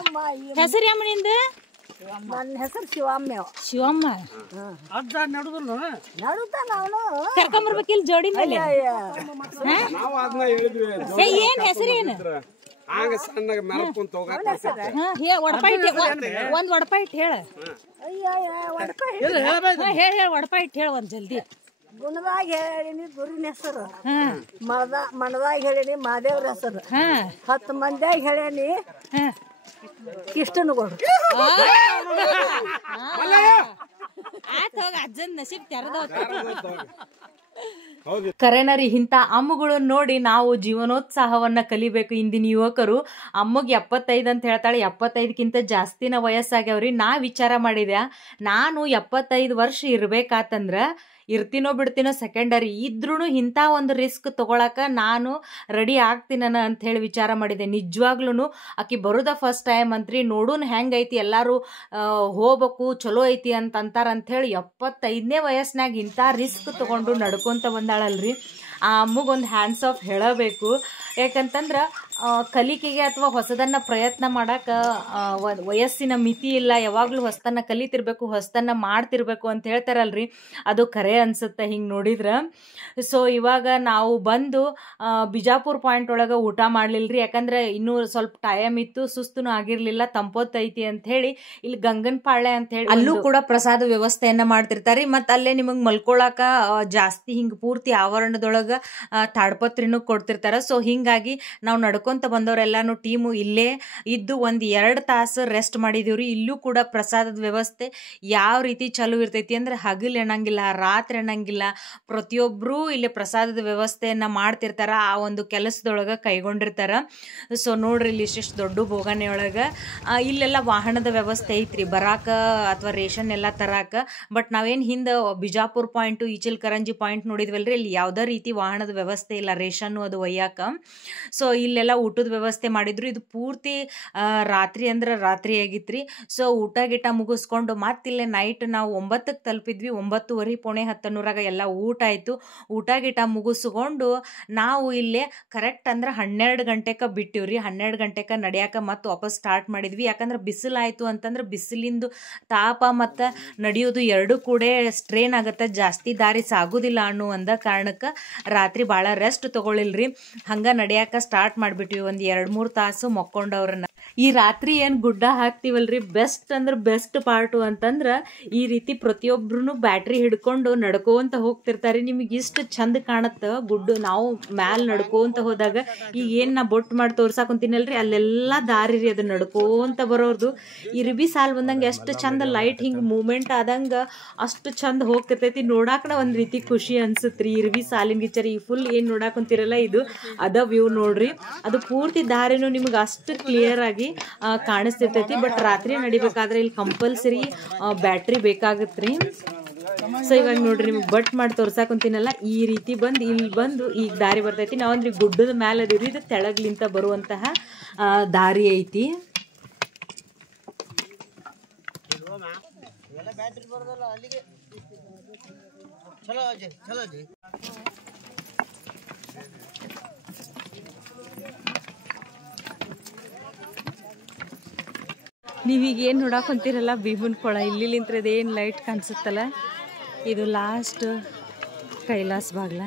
ಹೆಸರು ಯಮ್ಮ ನಿಂದ? ನನ್ನ ಹೆಸರು ಶಿವಮ್ಮ. ಶಿವಮ್ಮ ಅಜ್ಜ ನಡುದಲ್ಲ ನಡುತ್ತಾನ ಅವನು. ಕರ್ಕೊಂಬರ್ಬೇಕಿಲ್ ಜೋಡಿ ಮೇಲೆ. ನಾವು ಅದನ್ನ ಹೇಳಿದ್ವಿ. ಏನ್ ಹೆಸರೇನು? ಆಗ ಸಣ್ಣಗ ಮೆಲ್ಕೊಂತ ಹೋಗಾಕ ಒಂದ್ ಒಡಪ ಇಟ್ಟು ಹೇಳ. ಹೇಳ ಒಡಪ ಇಟ್ಟು ಹೇಳ ಒಂದ್ ಜಲ್ದಿ. ಗುಣದಾಗ ಹೇಳಿನಿ ಗುರುವಿನ ಹೆಸರು, ಮಣದಾಗ ಹೇಳಿನಿ ಮಾದೇವ್ರ ಹೆಸರು, 10 ಮಂದಿಯಾಗ ಹೇಳೇನಿ ಕಿಷ್ಟನಗಳು. ಆತ ಹೋಗ ಅಜ್ಜನ್ ನಸೀಬ್ ತೆರೆದ. ಕರೆನರಿ ಇಂಥ ಅಮ್ಮಗಳು ನೋಡಿ ನಾವು ಜೀವನೋತ್ಸಾಹವನ್ನ ಕಲಿಬೇಕು. ಇಂದಿನ ಯುವಕರು ಅಮ್ಮಗೆ 75 ಅಂತ ಹೇಳ್ತಾಳೆ, 75ಕ್ಕಿಂತ ಜಾಸ್ತಿನ ವಯಸ್ಸಾಗ್ಯಾವ್ರಿ. ನಾ ವಿಚಾರ ಮಾಡಿದೆ, ನಾನು 75 ವರ್ಷ ಇರ್ಬೇಕಾತಂದ್ರ ಇರ್ತೀನೋ ಬಿಡ್ತೀನೋ ಸೆಕೆಂಡರಿ, ಇದ್ರೂ ಇಂಥ ಒಂದು ರಿಸ್ಕ್ ತಗೊಳಕ ನಾನು ರೆಡಿ ಆಗ್ತೀನನ ಅಂತ ಹೇಳಿ ವಿಚಾರ ಮಾಡಿದೆ. ನಿಜವಾಗ್ಲೂ ಆಕಿ ಬರೋದ ಫಸ್ಟ್ ಟೈಮ್ ಅಂತ್ರಿ, ನೋಡೋಣ ಹೆಂಗೈತಿ ಎಲ್ಲರೂ ಹೋಗ್ಬೇಕು ಚಲೋ ಐತಿ ಅಂತ ಅಂತಾರ ಅಂಥೇಳಿ 75ನೇ ವಯಸ್ಸಿನಾಗ ಇಂಥ ರಿಸ್ಕ್ ತಗೊಂಡು ನಡ್ಕೊಂತ ಬಂದಾಳಲ್ರಿ. ಆ ಅಮ್ಮಗೊಂದು ಹ್ಯಾಂಡ್ಸ್ ಆಫ್ ಹೇಳಬೇಕು. ಯಾಕಂತಂದ್ರೆ ಕಲಿಕೆಗೆ ಅಥವಾ ಹೊಸದನ್ನ ಪ್ರಯತ್ನ ಮಾಡಕ್ಕೆ ವಯಸ್ಸಿನ ಮಿತಿ ಇಲ್ಲ. ಯಾವಾಗಲೂ ಹೊಸದನ್ನ ಕಲಿತಿರ್ಬೇಕು, ಹೊಸದನ್ನ ಮಾಡ್ತಿರ್ಬೇಕು ಅಂತ ಹೇಳ್ತಾರಲ್ರಿ, ಅದು ಕರೆ ಅನ್ಸುತ್ತೆ ಹಿಂಗೆ ನೋಡಿದ್ರೆ. ಸೊ ಇವಾಗ ನಾವು ಬಂದು ಬಿಜಾಪುರ ಪಾಯಿಂಟ್ ಒಳಗೆ ಊಟ ಮಾಡಲಿಲ್ರಿ. ಯಾಕಂದ್ರೆ ಇನ್ನೂ ಸ್ವಲ್ಪ ಟೈಮ್ ಇತ್ತು, ಸುಸ್ತೂ ಆಗಿರ್ಲಿಲ್ಲ, ತಂಪೊತ್ತೈತಿ ಅಂತ ಹೇಳಿ ಇಲ್ಲಿ ಗಂಗನಪಾಳ್ಯ ಅಂತ ಹೇಳಿ ಅಲ್ಲೂ ಕೂಡ ಪ್ರಸಾದ ವ್ಯವಸ್ಥೆಯನ್ನ ಮಾಡ್ತಿರ್ತಾರಿ. ಮತ್ತು ಅಲ್ಲೇ ನಿಮಗೆ ಮಲ್ಕೊಳಕ ಜಾಸ್ತಿ ಹಿಂಗೆ ಪೂರ್ತಿ ಆವರಣದೊಳಗೆ ತಾಡ್ಪತ್ರಿನೂ ಕೊಡ್ತಿರ್ತಾರ. ಸೊ ಹಿಂಗೆ ಹಿಂಗಾಗಿ ನಾವು ನಡ್ಕೊಂತ ಬಂದವರೆಲ್ಲಾನು ಟೀಮು ಇಲ್ಲೇ ಇದ್ದು ಒಂದು 2 ತಾಸು ರೆಸ್ಟ್ ಮಾಡಿದೀವ್ರಿ. ಇಲ್ಲೂ ಕೂಡ ಪ್ರಸಾದದ ವ್ಯವಸ್ಥೆ ಯಾವ ರೀತಿ ಚಲೋ ಇರ್ತೈತಿ ಅಂದ್ರೆ ಹಗಲು ಎಣ್ಣಂಗಿಲ್ಲ, ರಾತ್ರಿ ಎಣ್ಣಂಗಿಲ್ಲ, ಪ್ರತಿಯೊಬ್ಬರೂ ಇಲ್ಲಿ ಪ್ರಸಾದದ ವ್ಯವಸ್ಥೆಯನ್ನ ಮಾಡ್ತಿರ್ತಾರ, ಆ ಒಂದು ಕೆಲಸದೊಳಗೆ ಕೈಗೊಂಡಿರ್ತಾರ. ಸೊ ನೋಡ್ರಿ ಇಲ್ಲಿ ಇಷ್ಟಿಷ್ಟು ದೊಡ್ಡ ಬೋಗನೆ ಒಳಗೆ ಇಲ್ಲೆಲ್ಲ ವಾಹನದ ವ್ಯವಸ್ಥೆ ಐತ್ರಿ ಬರಾಕ ಅಥವಾ ರೇಷನ್ ಎಲ್ಲ ತರಾಕ. ಬಟ್ ನಾವೇನು ಹಿಂದೆ ಬಿಜಾಪುರ ಪಾಯಿಂಟು ಇಚಲಕರಂಜಿ ಪಾಯಿಂಟ್ ನೋಡಿದ್ವಲ್ರಿ, ಇಲ್ಲಿ ಯಾವುದೇ ರೀತಿ ವಾಹನದ ವ್ಯವಸ್ಥೆ ಇಲ್ಲ, ರೇಷನ್ನು ಅದು ಒಯ್ಯಾಕ. ಸೊ ಇಲ್ಲೆಲ್ಲ ಊಟದ ವ್ಯವಸ್ಥೆ ಮಾಡಿದ್ರು. ಇದು ಪೂರ್ತಿ ರಾತ್ರಿ ಅಂದ್ರೆ ರಾತ್ರಿ ಆಗಿತ್ರಿ. ಸೊ ಊಟ ಗೀಟ ಮುಗಿಸ್ಕೊಂಡು ಮತ್ತಿಲ್ಲೇ ನೈಟ್ ನಾವು 9ಕ್ಕೆ ತಲುಪಿದ್ವಿ. 9:30 ಪೌಣೆ 10 ಎಲ್ಲ ಊಟ ಆಯಿತು. ಊಟ ಗೀಟ ಮುಗಿಸ್ಕೊಂಡು ನಾವು ಇಲ್ಲೇ ಕರೆಕ್ಟ್ ಅಂದ್ರೆ 12 ಗಂಟೆಗೆ ಬಿಟ್ಟಿವ್ರಿ. 12 ಗಂಟೆಗೆ ನಡಿಯಾಕ ಮತ್ತೆ ವಾಪಸ್ ಸ್ಟಾರ್ಟ್ ಮಾಡಿದ್ವಿ. ಯಾಕಂದ್ರೆ ಬಿಸಿಲಾಯಿತು ಅಂತಂದ್ರೆ ಬಿಸಿಲಿಂದು ತಾಪ ಮತ್ತು ನಡೆಯೋದು ಎರಡೂ ಕೂಡ ಸ್ಟ್ರೇನ್ ಆಗುತ್ತೆ, ಜಾಸ್ತಿ ದಾರಿ ಸಾಗೋದಿಲ್ಲ ಅನ್ನೋ ಒಂದ ಕಾರಣಕ್ಕೆ ರಾತ್ರಿ ಭಾಳ ರೆಸ್ಟ್ ತಗೊಳಿಲ್ರಿ. ಹಂಗೆ ನಡಿಯಾಕ ಸ್ಟಾರ್ಟ್ ಮಾಡಿಬಿಟ್ವಿ. ಒಂದು 2-3 ತಾಸು ಮಕ್ಕೊಂಡವ್ರನ್ನ. ಈ ರಾತ್ರಿ ಏನು ಗುಡ್ಡ ಹಾಕ್ತಿವಲ್ರಿ, ಬೆಸ್ಟ್ ಅಂದ್ರೆ ಬೆಸ್ಟ್ ಪಾರ್ಟು ಅಂತಂದ್ರೆ ಈ ರೀತಿ ಪ್ರತಿಯೊಬ್ರು ಬ್ಯಾಟ್ರಿ ಹಿಡ್ಕೊಂಡು ನಡ್ಕೋಂತ ಹೋಗ್ತಿರ್ತಾರೆ. ನಿಮಗೆ ಇಷ್ಟು ಚಂದ ಕಾಣುತ್ತೆ ಗುಡ್ಡ. ನಾವು ಮ್ಯಾಲೆ ನಡ್ಕೋಂತ ಹೋದಾಗ ಈಗ ಏನು ನಾ ಬೊಟ್ಟು ಮಾಡಿ ತೋರ್ಸಾಕೊಂತೀನಲ್ರಿ, ಅಲ್ಲೆಲ್ಲ ದಾರಿ ರೀ ಅದು ನಡ್ಕೋಂತ ಬರೋದು. ಇರ್ಬಿ ಸಾಲ್ ಬಂದಂಗೆ ಎಷ್ಟು ಚಂದ ಲೈಟ್ ಹಿಂಗೆ ಮೂಮೆಂಟ್ ಆದಂಗೆ ಅಷ್ಟು ಚಂದ ಹೋಗ್ತಿರ್ತೈತಿ. ನೋಡಾಕನ ಒಂದು ರೀತಿ ಖುಷಿ ಅನ್ಸುತ್ತೆ ರೀ. ಇರ್ಬಿ ಸಾಲಿನ ಗಿಚ್ಚರ ಈ ಫುಲ್ ಏನು ನೋಡಾಕೊಂತಿರಲ್ಲ ಇದು ಅದ ವ್ಯೂ ನೋಡ್ರಿ. ಅದು ಪೂರ್ತಿ ದಾರಿನೂ ನಿಮ್ಗೆ ಅಷ್ಟು ಕ್ಲಿಯರ್ ಆಗಿ ಕಾಣಿಸ್ತಿರ್ತೈತಿ. ಬಟ್ ರಾತ್ರಿ ನಡಿಬೇಕಾದ್ರೆ ಇಲ್ಲಿ ಕಂಪಲ್ಸರಿ ಬ್ಯಾಟ್ರಿ ಬೇಕಾಗತ್ತೆ ರೀ. ಸೊ ಇವಾಗ ನೋಡ್ರಿ ನಿಮ್ಗೆ ಬಟ್ ಮಾಡಿ ತೋರ್ಸಾಕೊಂತೀನಲ್ಲ, ಈ ರೀತಿ ಬಂದು ಇಲ್ಲಿ ಬಂದು ಈಗ ದಾರಿ ಬರ್ತೈತಿ. ನಾವಂದ್ರೆ ಗುಡ್ಡದ ಮೇಲೆ ಅದೀವಿ, ಇದು ತೆಳಗ್ಲಿಂತ ಬರುವಂತಹ ದಾರಿ ಐತಿ. ನೀವೀಗ ಏನು ನೋಡಾಕೊಂತೀರಲ್ಲ ಭೀಮನ್ ಕೊಳ, ಇಲ್ಲಿಂತ್ರದೇನು ಲೈಟ್ ಕಾಣಿಸುತ್ತಲ್ಲ ಇದು ಲಾಸ್ಟ್ ಕೈಲಾಸ ಬಾಗ್ಲ.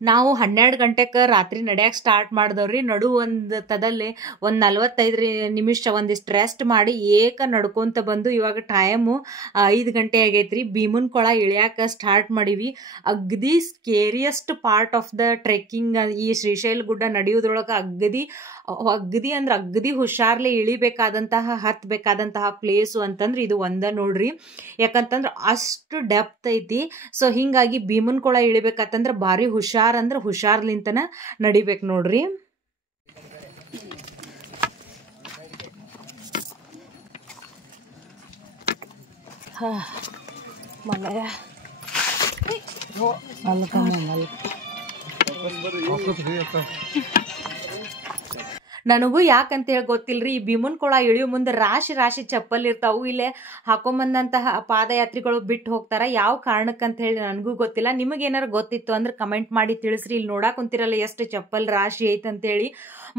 ನಾವು 12 ಗಂಟೆಗೆ ರಾತ್ರಿ ನಡೆಯಕ್ಕೆ ಸ್ಟಾರ್ಟ್ ಮಾಡಿದವ್ರಿ. ನಡು ಒಂದು ತದಲ್ಲಿ ಒಂದು 45 ನಿಮಿಷ ಒಂದಿಷ್ಟು ರೆಸ್ಟ್ ಮಾಡಿ ಏಕ ನಡ್ಕೊಂತ ಬಂದು ಇವಾಗ ಟೈಮು 5 ಗಂಟೆ ಆಗೈತ್ರಿ. ಭೀಮನ್ ಕೊಳ ಇಳಿಯಾಕ ಸ್ಟಾರ್ಟ್ ಮಾಡೀವಿ. ಅಗ್ದಿ ಸ್ಕೇರಿಯಸ್ಟ್ ಪಾರ್ಟ್ ಆಫ್ ದ ಟ್ರೆಕ್ಕಿಂಗ್ ಈ ಶ್ರೀಶೈಲ ಗುಡ್ಡ ನಡೆಯೋದ್ರೊಳಗೆ ಅಗ್ದಿ ಅಂದ್ರೆ ಅಗ್ದಿ ಹುಷಾರ್ಲೆ ಇಳಿಬೇಕಾದಂತಹ ಹತ್ಬೇಕಾದಂತಹ ಪ್ಲೇಸು ಅಂತಂದ್ರೆ ಇದು ಒಂದ ನೋಡ್ರಿ. ಯಾಕಂತಂದ್ರೆ ಅಷ್ಟು ಡೆಪ್ತ್ ಐತಿ. ಸೊ ಹಿಂಗಾಗಿ ಭೀಮನ್ ಕೊಳ ಇಳಿಬೇಕಂತಂದ್ರೆ ಭಾರಿ ಅಂದ್ರೆ ಹುಷಾರ್ಲಿಂತನ ನಡಿಬೇಕು ನೋಡ್ರಿ. ನನಗೂ ಯಾಕಂತ ಹೇಳಿ ಗೊತ್ತಿಲ್ರಿ. ಈ ಭೀಮನ್ ಕೊಳ ಇಳಿಯೋ ಮುಂದೆ ರಾಶಿ ಚಪ್ಪಲ್ ಇರ್ತಾವು. ಇಲ್ಲೇ ಹಾಕೊಂಬಂದಂತಹ ಪಾದಯಾತ್ರಿಗಳು ಬಿಟ್ಟು ಹೋಗ್ತಾರ. ಯಾವ ಕಾರಣಕ್ಕಂತ ಹೇಳಿ ನನಗೂ ಗೊತ್ತಿಲ್ಲ. ನಿಮಗೇನಾರು ಗೊತ್ತಿತ್ತು ಅಂದ್ರೆ ಕಮೆಂಟ್ ಮಾಡಿ ತಿಳಿಸ್ರಿ. ಇಲ್ಲಿ ನೋಡಾಕೊಂತಿರಲ್ಲ ಎಷ್ಟು ಚಪ್ಪಲ್ ರಾಶಿ ಐತಂತೇಳಿ.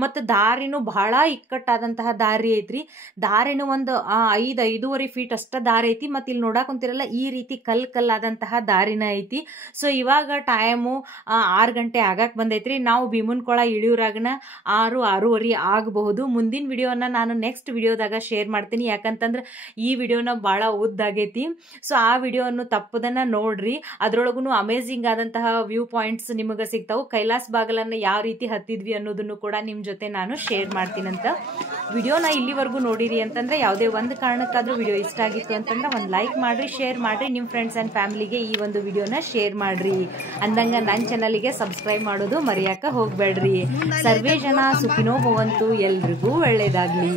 ಮತ್ತು ದಾರಿನೂ ಬಹಳ ಇಕ್ಕಟ್ಟಾದಂತಹ ದಾರಿ ಐತ್ರಿ. ದಾರಿನೂ ಒಂದು 5-5.5 ಫೀಟ್ ಅಷ್ಟ ದಾರಿ ಐತಿ. ಮತ್ತು ಇಲ್ಲಿ ನೋಡಾಕೊಂತಿರಲ್ಲ ಈ ರೀತಿ ಕಲ್ಲಾದಂತಹ ದಾರಿನ ಐತಿ. ಸೊ ಇವಾಗ ಟೈಮು 6 ಗಂಟೆ ಆಗಕ್ಕೆ ಬಂದೈತ್ರಿ. ನಾವು ಭೀಮನ್ ಕೊಳ ಇಳಿಯೋರಾಗನ 6-6:30 ಆಗಬಹುದು. ಮುಂದಿನ ವಿಡಿಯೋನ ನಾನು ನೆಕ್ಸ್ಟ್ ವಿಡಿಯೋದಾಗ ಶೇರ್ ಮಾಡ್ತೀನಿ. ಯಾಕಂತಂದ್ರೆ ಈ ವಿಡಿಯೋನ ಭಾಳ ಉದ್ದಾಗೈತಿ. ಸೊ ಆ ವಿಡಿಯೋವನ್ನು ತಪ್ಪದನ್ನ ನೋಡ್ರಿ. ಅದ್ರೊಳಗೂ ಅಮೇಝಿಂಗ್ ಆದಂತಹ ವ್ಯೂ ಪಾಯಿಂಟ್ಸ್ ನಿಮಗೆ ಸಿಗ್ತಾವು. ಕೈಲಾಸ ಬಾಗಲನ್ನು ಯಾವ ರೀತಿ ಹತ್ತಿದ್ವಿ ಅನ್ನೋದನ್ನು ಕೂಡ ನಿಮ್ಮ ಜೊತೆ ನಾನು ಶೇರ್ ಮಾಡ್ತೀನಂತ. ವಿಡಿಯೋನ ಇಲ್ಲಿವರೆಗೂ ನೋಡಿರಿ ಅಂತಂದ್ರೆ ಯಾವುದೇ ಒಂದು ಕಾರಣಕ್ಕಾದ್ರೂ ವಿಡಿಯೋ ಇಷ್ಟ ಆಗಿತ್ತು ಅಂತಂದ್ರೆ ಒಂದು ಲೈಕ್ ಮಾಡ್ರಿ, ಶೇರ್ ಮಾಡ್ರಿ, ನಿಮ್ಮ ಫ್ರೆಂಡ್ಸ್ ಆ್ಯಂಡ್ ಫ್ಯಾಮಿಲಿಗೆ ಈ ಒಂದು ವಿಡಿಯೋನ ಶೇರ್ ಮಾಡ್ರಿ. ಅಂದಂಗ ನನ್ನ ಚಾನಲ್ಗೆ ಸಬ್ಸ್ಕ್ರೈಬ್ ಮಾಡೋದು ಮರೆಯಾಕ ಹೋಗ್ಬೇಡ್ರಿ. ಸರ್ವೇ ಜನ ಸುಖಿನೋ ಭವಂತು. ಎಲ್ರಿಗೂ ಒಳ್ಳೇದಾಗ್ಲಿ.